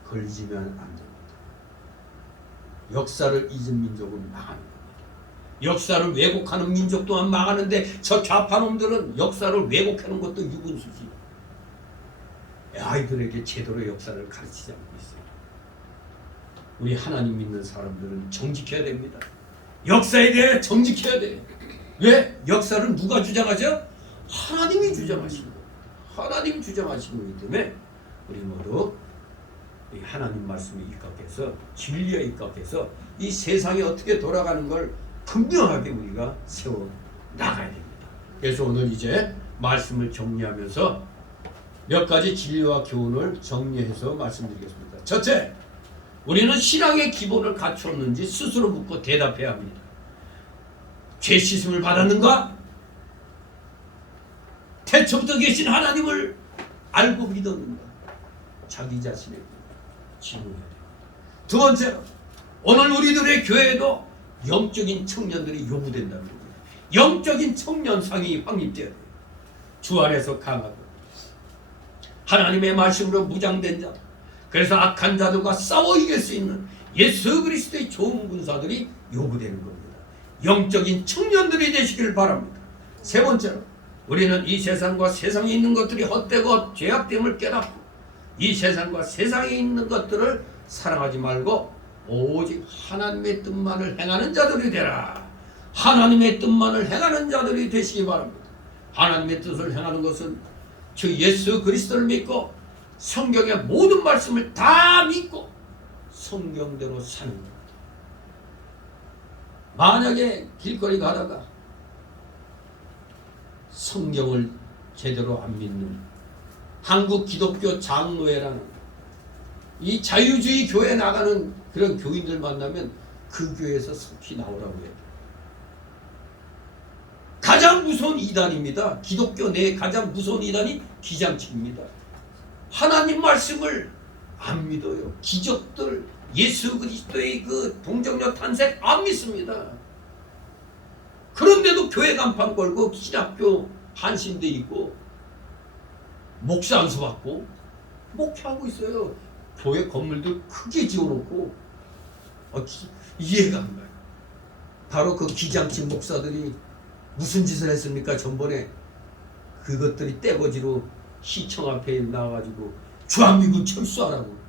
걸리지면 안 됩니다. 역사를 잊은 민족은 망하는 겁니다. 역사를 왜곡하는 민족 또한 망하는데 저 좌파놈들은 역사를 왜곡하는 것도 유분수지. 아이들에게 제대로 역사를 가르치지 않고 있어요. 우리 하나님 믿는 사람들은 정직해야 됩니다. 역사에 대해 정직해야 돼. 왜? 역사를 누가 주장하죠? 하나님이 주장하시는 거예요. 하나님이 주장하시는 거기 때문에 우리 모두 이 하나님 말씀에 입각해서 진리에 입각해서 이 세상이 어떻게 돌아가는 걸 분명하게 우리가 세워 나가야 됩니다. 그래서 오늘 이제 말씀을 정리하면서 몇 가지 진리와 교훈을 정리해서 말씀드리겠습니다. 첫째, 우리는 신앙의 기본을 갖추었는지 스스로 묻고 대답해야 합니다. 죄 씻음을 받았는가? 태초부터 계신 하나님을 알고 믿었는가? 자기 자신에게 질문해야 됩니다. 두 번째로, 오늘 우리들의 교회에도 영적인 청년들이 요구된다는 겁니다. 영적인 청년상이 확립되어야 돼요. 주 안에서 강하고 하나님의 말씀으로 무장된 자, 그래서 악한 자들과 싸워 이길 수 있는 예수 그리스도의 좋은 군사들이 요구되는 겁니다. 영적인 청년들이 되시길 바랍니다. 세 번째로, 우리는 이 세상과 세상에 있는 것들이 헛되고 죄악됨을 깨닫고 이 세상과 세상에 있는 것들을 사랑하지 말고 오직 하나님의 뜻만을 행하는 자들이 되라. 하나님의 뜻만을 행하는 자들이 되시기 바랍니다. 하나님의 뜻을 행하는 것은 주 예수 그리스도를 믿고 성경의 모든 말씀을 다 믿고 성경대로 사는 겁니다. 만약에 길거리 가다가 성경을 제대로 안 믿는 한국 기독교 장로회라는 이 자유주의 교회에 나가는 그런 교인들 만나면 그 교회에서 속히 나오라고 해요. 가장 무서운 이단입니다. 기독교 내 가장 무서운 이단이 기장치입니다. 하나님 말씀을 안 믿어요. 기적들, 예수 그리스도의 그 동정녀 탄생 안 믿습니다. 그런데도 교회 간판 걸고 신학교 한신대 있고 목사 안수 받고 목회하고 있어요. 교회 건물들 크게 지어놓고 이해가 안 가요. 바로 그 기장치 목사들이 무슨 짓을 했습니까? 전번에 그것들이 떼거지로 시청 앞에 나와가지고 주한미군 철수하라고.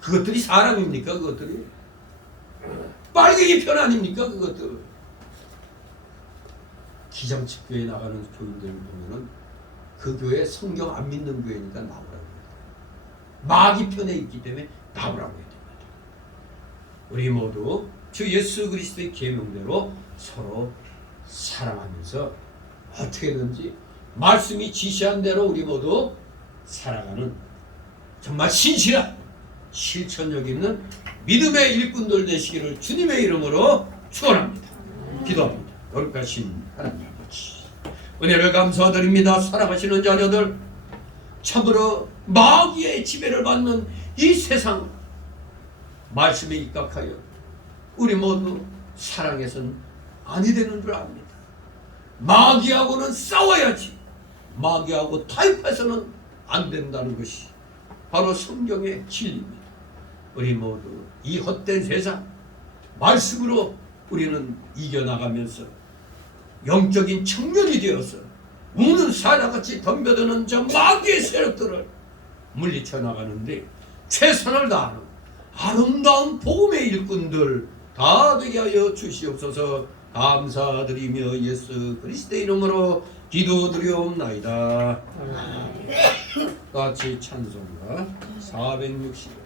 그것들이 사람입니까? 그것들이 빨갱이 편 아닙니까? 그것들. 기장치 교회에 나가는 교인들 보면은 그 교회 성경 안 믿는 교회니까 나오라고 해요. 마귀 편에 있기 때문에 나오라고 해야 됩니다. 우리 모두 주 예수 그리스도의 계명대로 서로 사랑하면서 어떻게든지 말씀이 지시한 대로 우리 모두 살아가는 정말 신실한 실천력 있는 믿음의 일꾼들 되시기를 주님의 이름으로 축원합니다. 기도합니다. 거룩하신 하나님 아버지, 은혜를 감사드립니다. 사랑하시는 자녀들, 참으로 마귀의 지배를 받는 이 세상 말씀에 입각하여 우리 모두 사랑해서는 아니 되는 줄 압니다. 마귀하고는 싸워야지 마귀하고 타협해서는 안 된다는 것이 바로 성경의 진리입니다. 우리 모두 이 헛된 세상 말씀으로 우리는 이겨나가면서 영적인 청년이 되어서 우는 사자같이 덤벼드는 저 마귀의 세력들을 물리쳐 나가는데 최선을 다하는 아름다운 복음의 일꾼들 다 되게 하여 주시옵소서. 감사드리며 예수 그리스도의 이름으로 기도드리옵나이다. 같이 찬송가 460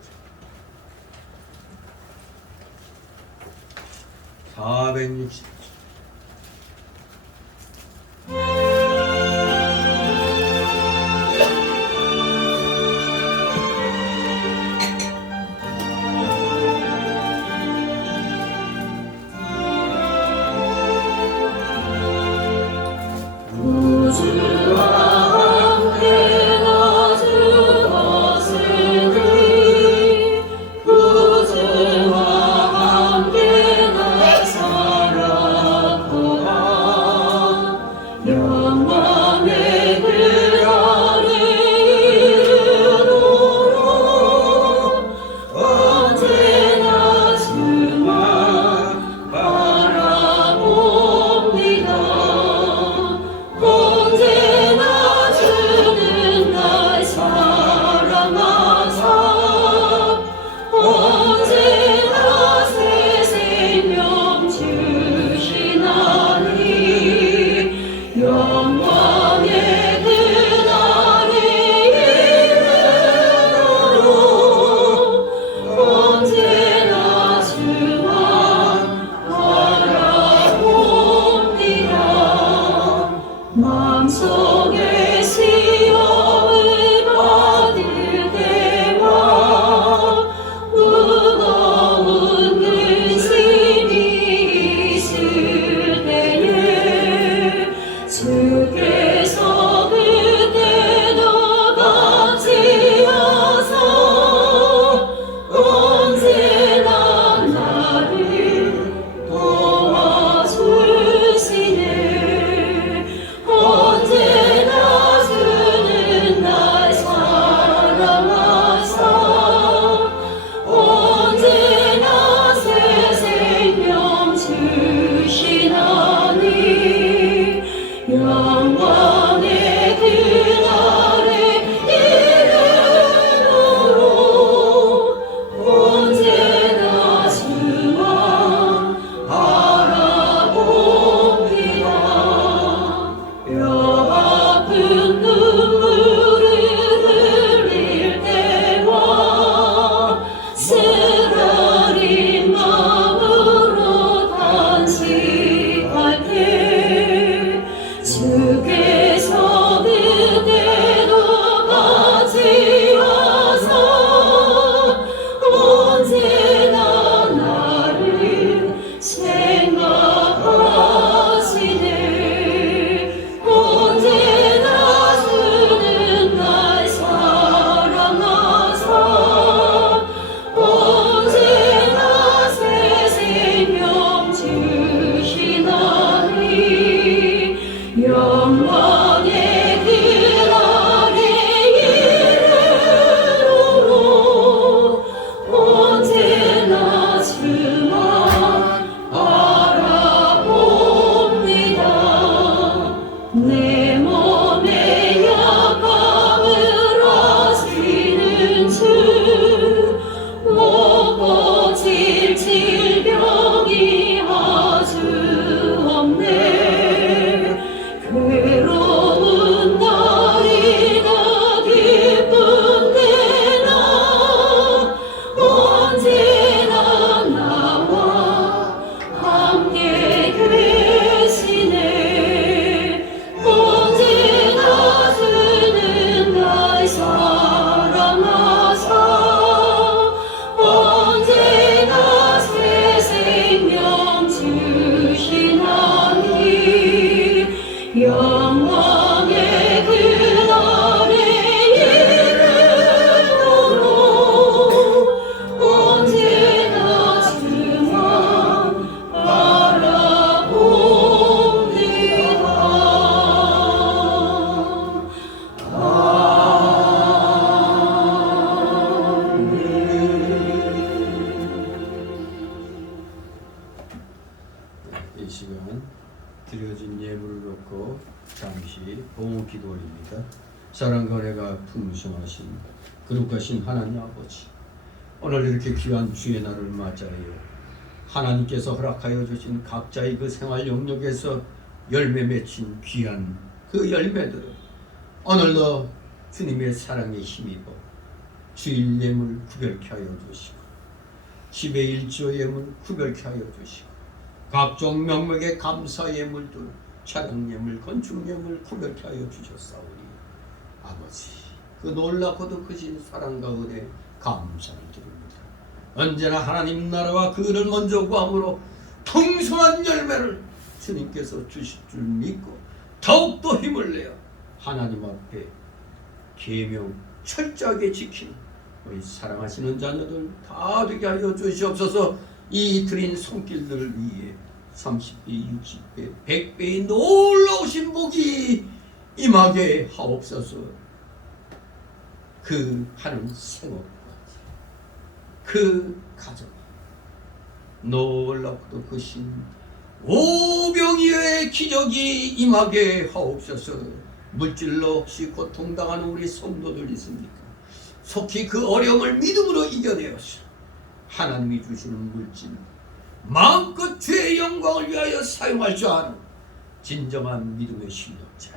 이 시간 드려진 예물을 놓고 잠시 봉헌 기도입니다. 사랑과 은혜가 풍성하신 거룩하신 하나님 아버지, 오늘 이렇게 귀한 주의 날을 맞이하여 하나님께서 허락하여 주신 각자의 그 생활 영역에서 열매 맺힌 귀한 그 열매들을 오늘도 주님의 사랑에 힘입어 주일 예물 구별케 하여 주시고, 10의 1조 예물 구별케 하여 주시고, 각종 명목의 감사 예물들, 찬양 예물, 건축 예물 구별케 하여 주셨사오니 아버지, 그 놀랍고도 크신 사랑과 은혜 감사를 드립니다. 언제나 하나님 나라와 그를 먼저 구함으로 풍성한 열매를 주님께서 주실 줄 믿고 더욱더 힘을 내어 하나님 앞에 계명 철저하게 지키는 우리 사랑하시는 자녀들 다 되게 하여 주시옵소서. 이 드린 손길들을 위해 30배, 60배, 100배의 놀라우신 복이 임하게 하옵소서. 그 하는 생업까지, 그 가정, 놀랍고도 크신 오병이어의 기적이 임하게 하옵소서. 물질로 혹시 고통당하는 우리 성도들 있습니까? 속히 그 어려움을 믿음으로 이겨내어서 하나님이 주시는 물질 마음껏 주의 영광을 위하여 사용할 줄 아는 진정한 믿음의 실력자,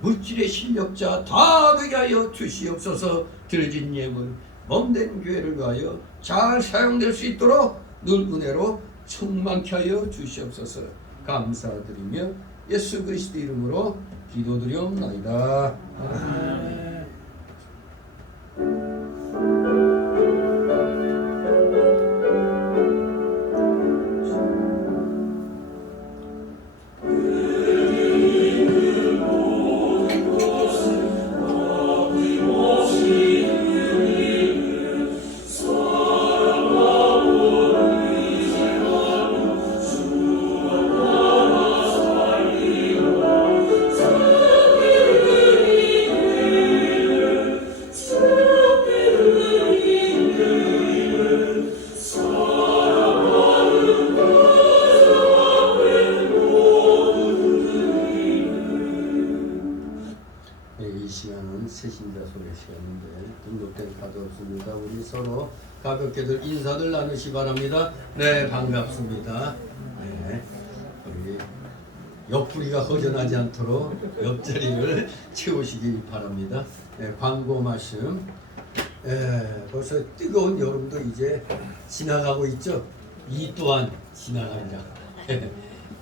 물질의 실력자 다 되게 하여 주시옵소서. 드려진 예물 몸된 교회를 위하여 잘 사용될 수 있도록 늘 은혜로 충만케 하여 주시옵소서. 감사드리며 예수 그리스도 이름으로 기도드리옵나이다. 아멘. 세신자 소개 시간인데 등록된 카드 없습니다. 우리 서로 가볍게들 인사들 나누시 바랍니다. 네, 반갑습니다. 네, 우리 옆구리가 허전하지 않도록 옆자리를 채우시기 바랍니다. 네, 광고 말씀. 벌써 뜨거운 여름도 이제 지나가고 있죠. 이 또한 지나간다.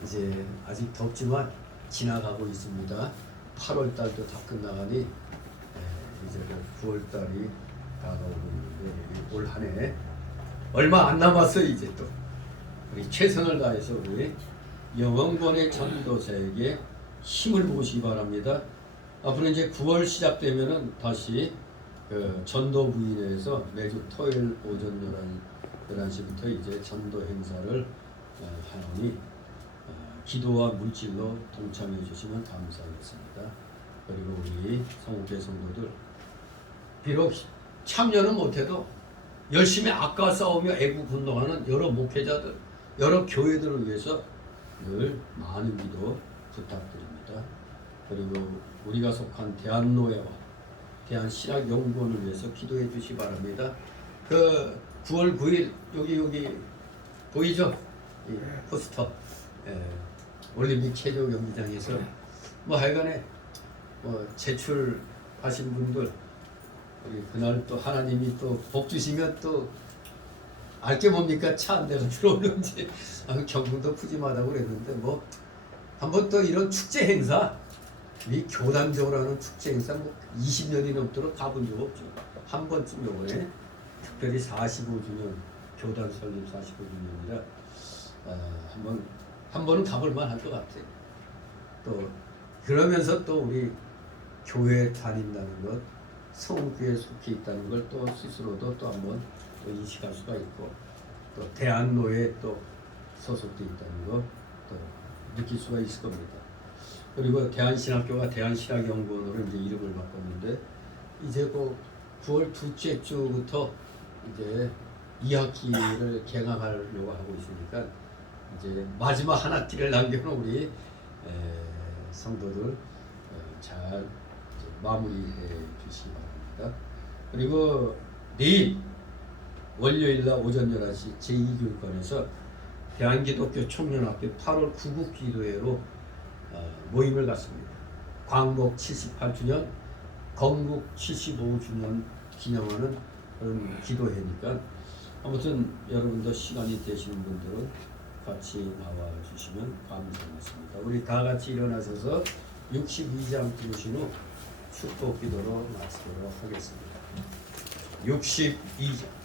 이제 아직 덥지만 지나가고 있습니다. 8월 달도 다 끝나가니 이제 9월 달이 다가오고 있는데 올 한 해 얼마 안 남았어요. 이제 또 우리 최선을 다해서 우리 영원권의 전도사에게 힘을 모시기 바랍니다. 앞으로 이제 9월 시작되면은 다시 그 전도 부인회에서 매주 토요일 오전 11시부터 이제 전도 행사를 하노니 기도와 물질로 동참해 주시면 감사하겠습니다. 그리고 우리 성국회 성도들 비록 참여는 못해도 열심히 악과 싸우며 애국운동하는 여러 목회자들, 여러 교회들을 위해서 늘 많은 기도 부탁드립니다. 그리고 우리가 속한 대한노회와 대한신학연구원을 위해서 기도해 주시 바랍니다. 그 9월 9일 여기 보이죠? 이 포스터 올림픽 체조 경기장에서 뭐 하여간에 제출하신 분들 우리 그날 또 하나님이 또 복 주시면 또 알게 뭡니까? 차 한 대가 들어오는지 경북도 푸짐하다고 그랬는데 뭐 한번 또 이런 축제 행사 이 교단적으로 하는 축제 행사 뭐 20년이 넘도록 가본 적 없죠. 한 번쯤 요번에 특별히 45주년 교단 설립 45주년이라 한 번은 가볼 만할 것 같아요. 또 그러면서 또 우리 교회 다닌다는 것, 성교에 속해 있다는 걸 또 스스로도 또 한번 또 인식할 수가 있고, 또 대한노회에 또 소속돼 있다는 거 또 느낄 수가 있을 겁니다. 그리고 대한신학교가 대한신학연구원으로 이제 이름을 바꿨는데 이제 그 9월 둘째 주부터 이제 2학기를 개강하려고 하고 있으니까 이제 마지막 한 학기를 남겨놓은 우리 성도들 잘 마무리해 주시기 바랍니다. 그리고 내일 월요일날 오전 11시 제2교육관에서 대한기독교 청년학교 8월 구국기도회로 모임을 갖습니다. 광복 78주년, 건국 75주년 기념하는 그런 기도회니까 아무튼 여러분도 시간이 되시는 분들은 같이 나와 주시면 감사하겠습니다. 우리 다 같이 일어나셔서 62장 부르신 후 축복 기도로 마치도록 하겠습니다. 62장.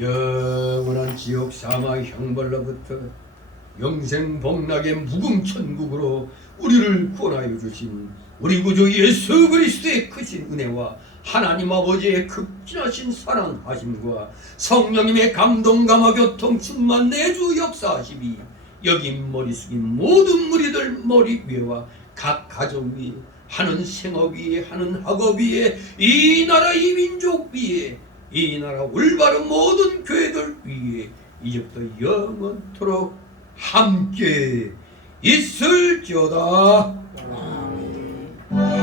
영원한 지옥 사망 형벌로부터 영생 복락의 묵음 천국으로 우리를 구원하여 주신 우리 구주 예수 그리스도의 크신 은혜와 하나님 아버지의 극진하신 사랑하심과 성령님의 감동 감화 교통 충만 내주 역사하심이 여기 머리 숙인 모든 무리들 머리 위와 각 가정 위에 하는 생업 위에 하는 학업 위에 이 나라 이 민족 위에 이 나라 올바른 모든 교회들 위에 이제부터 영원토록 함께 있을지어다. 아멘.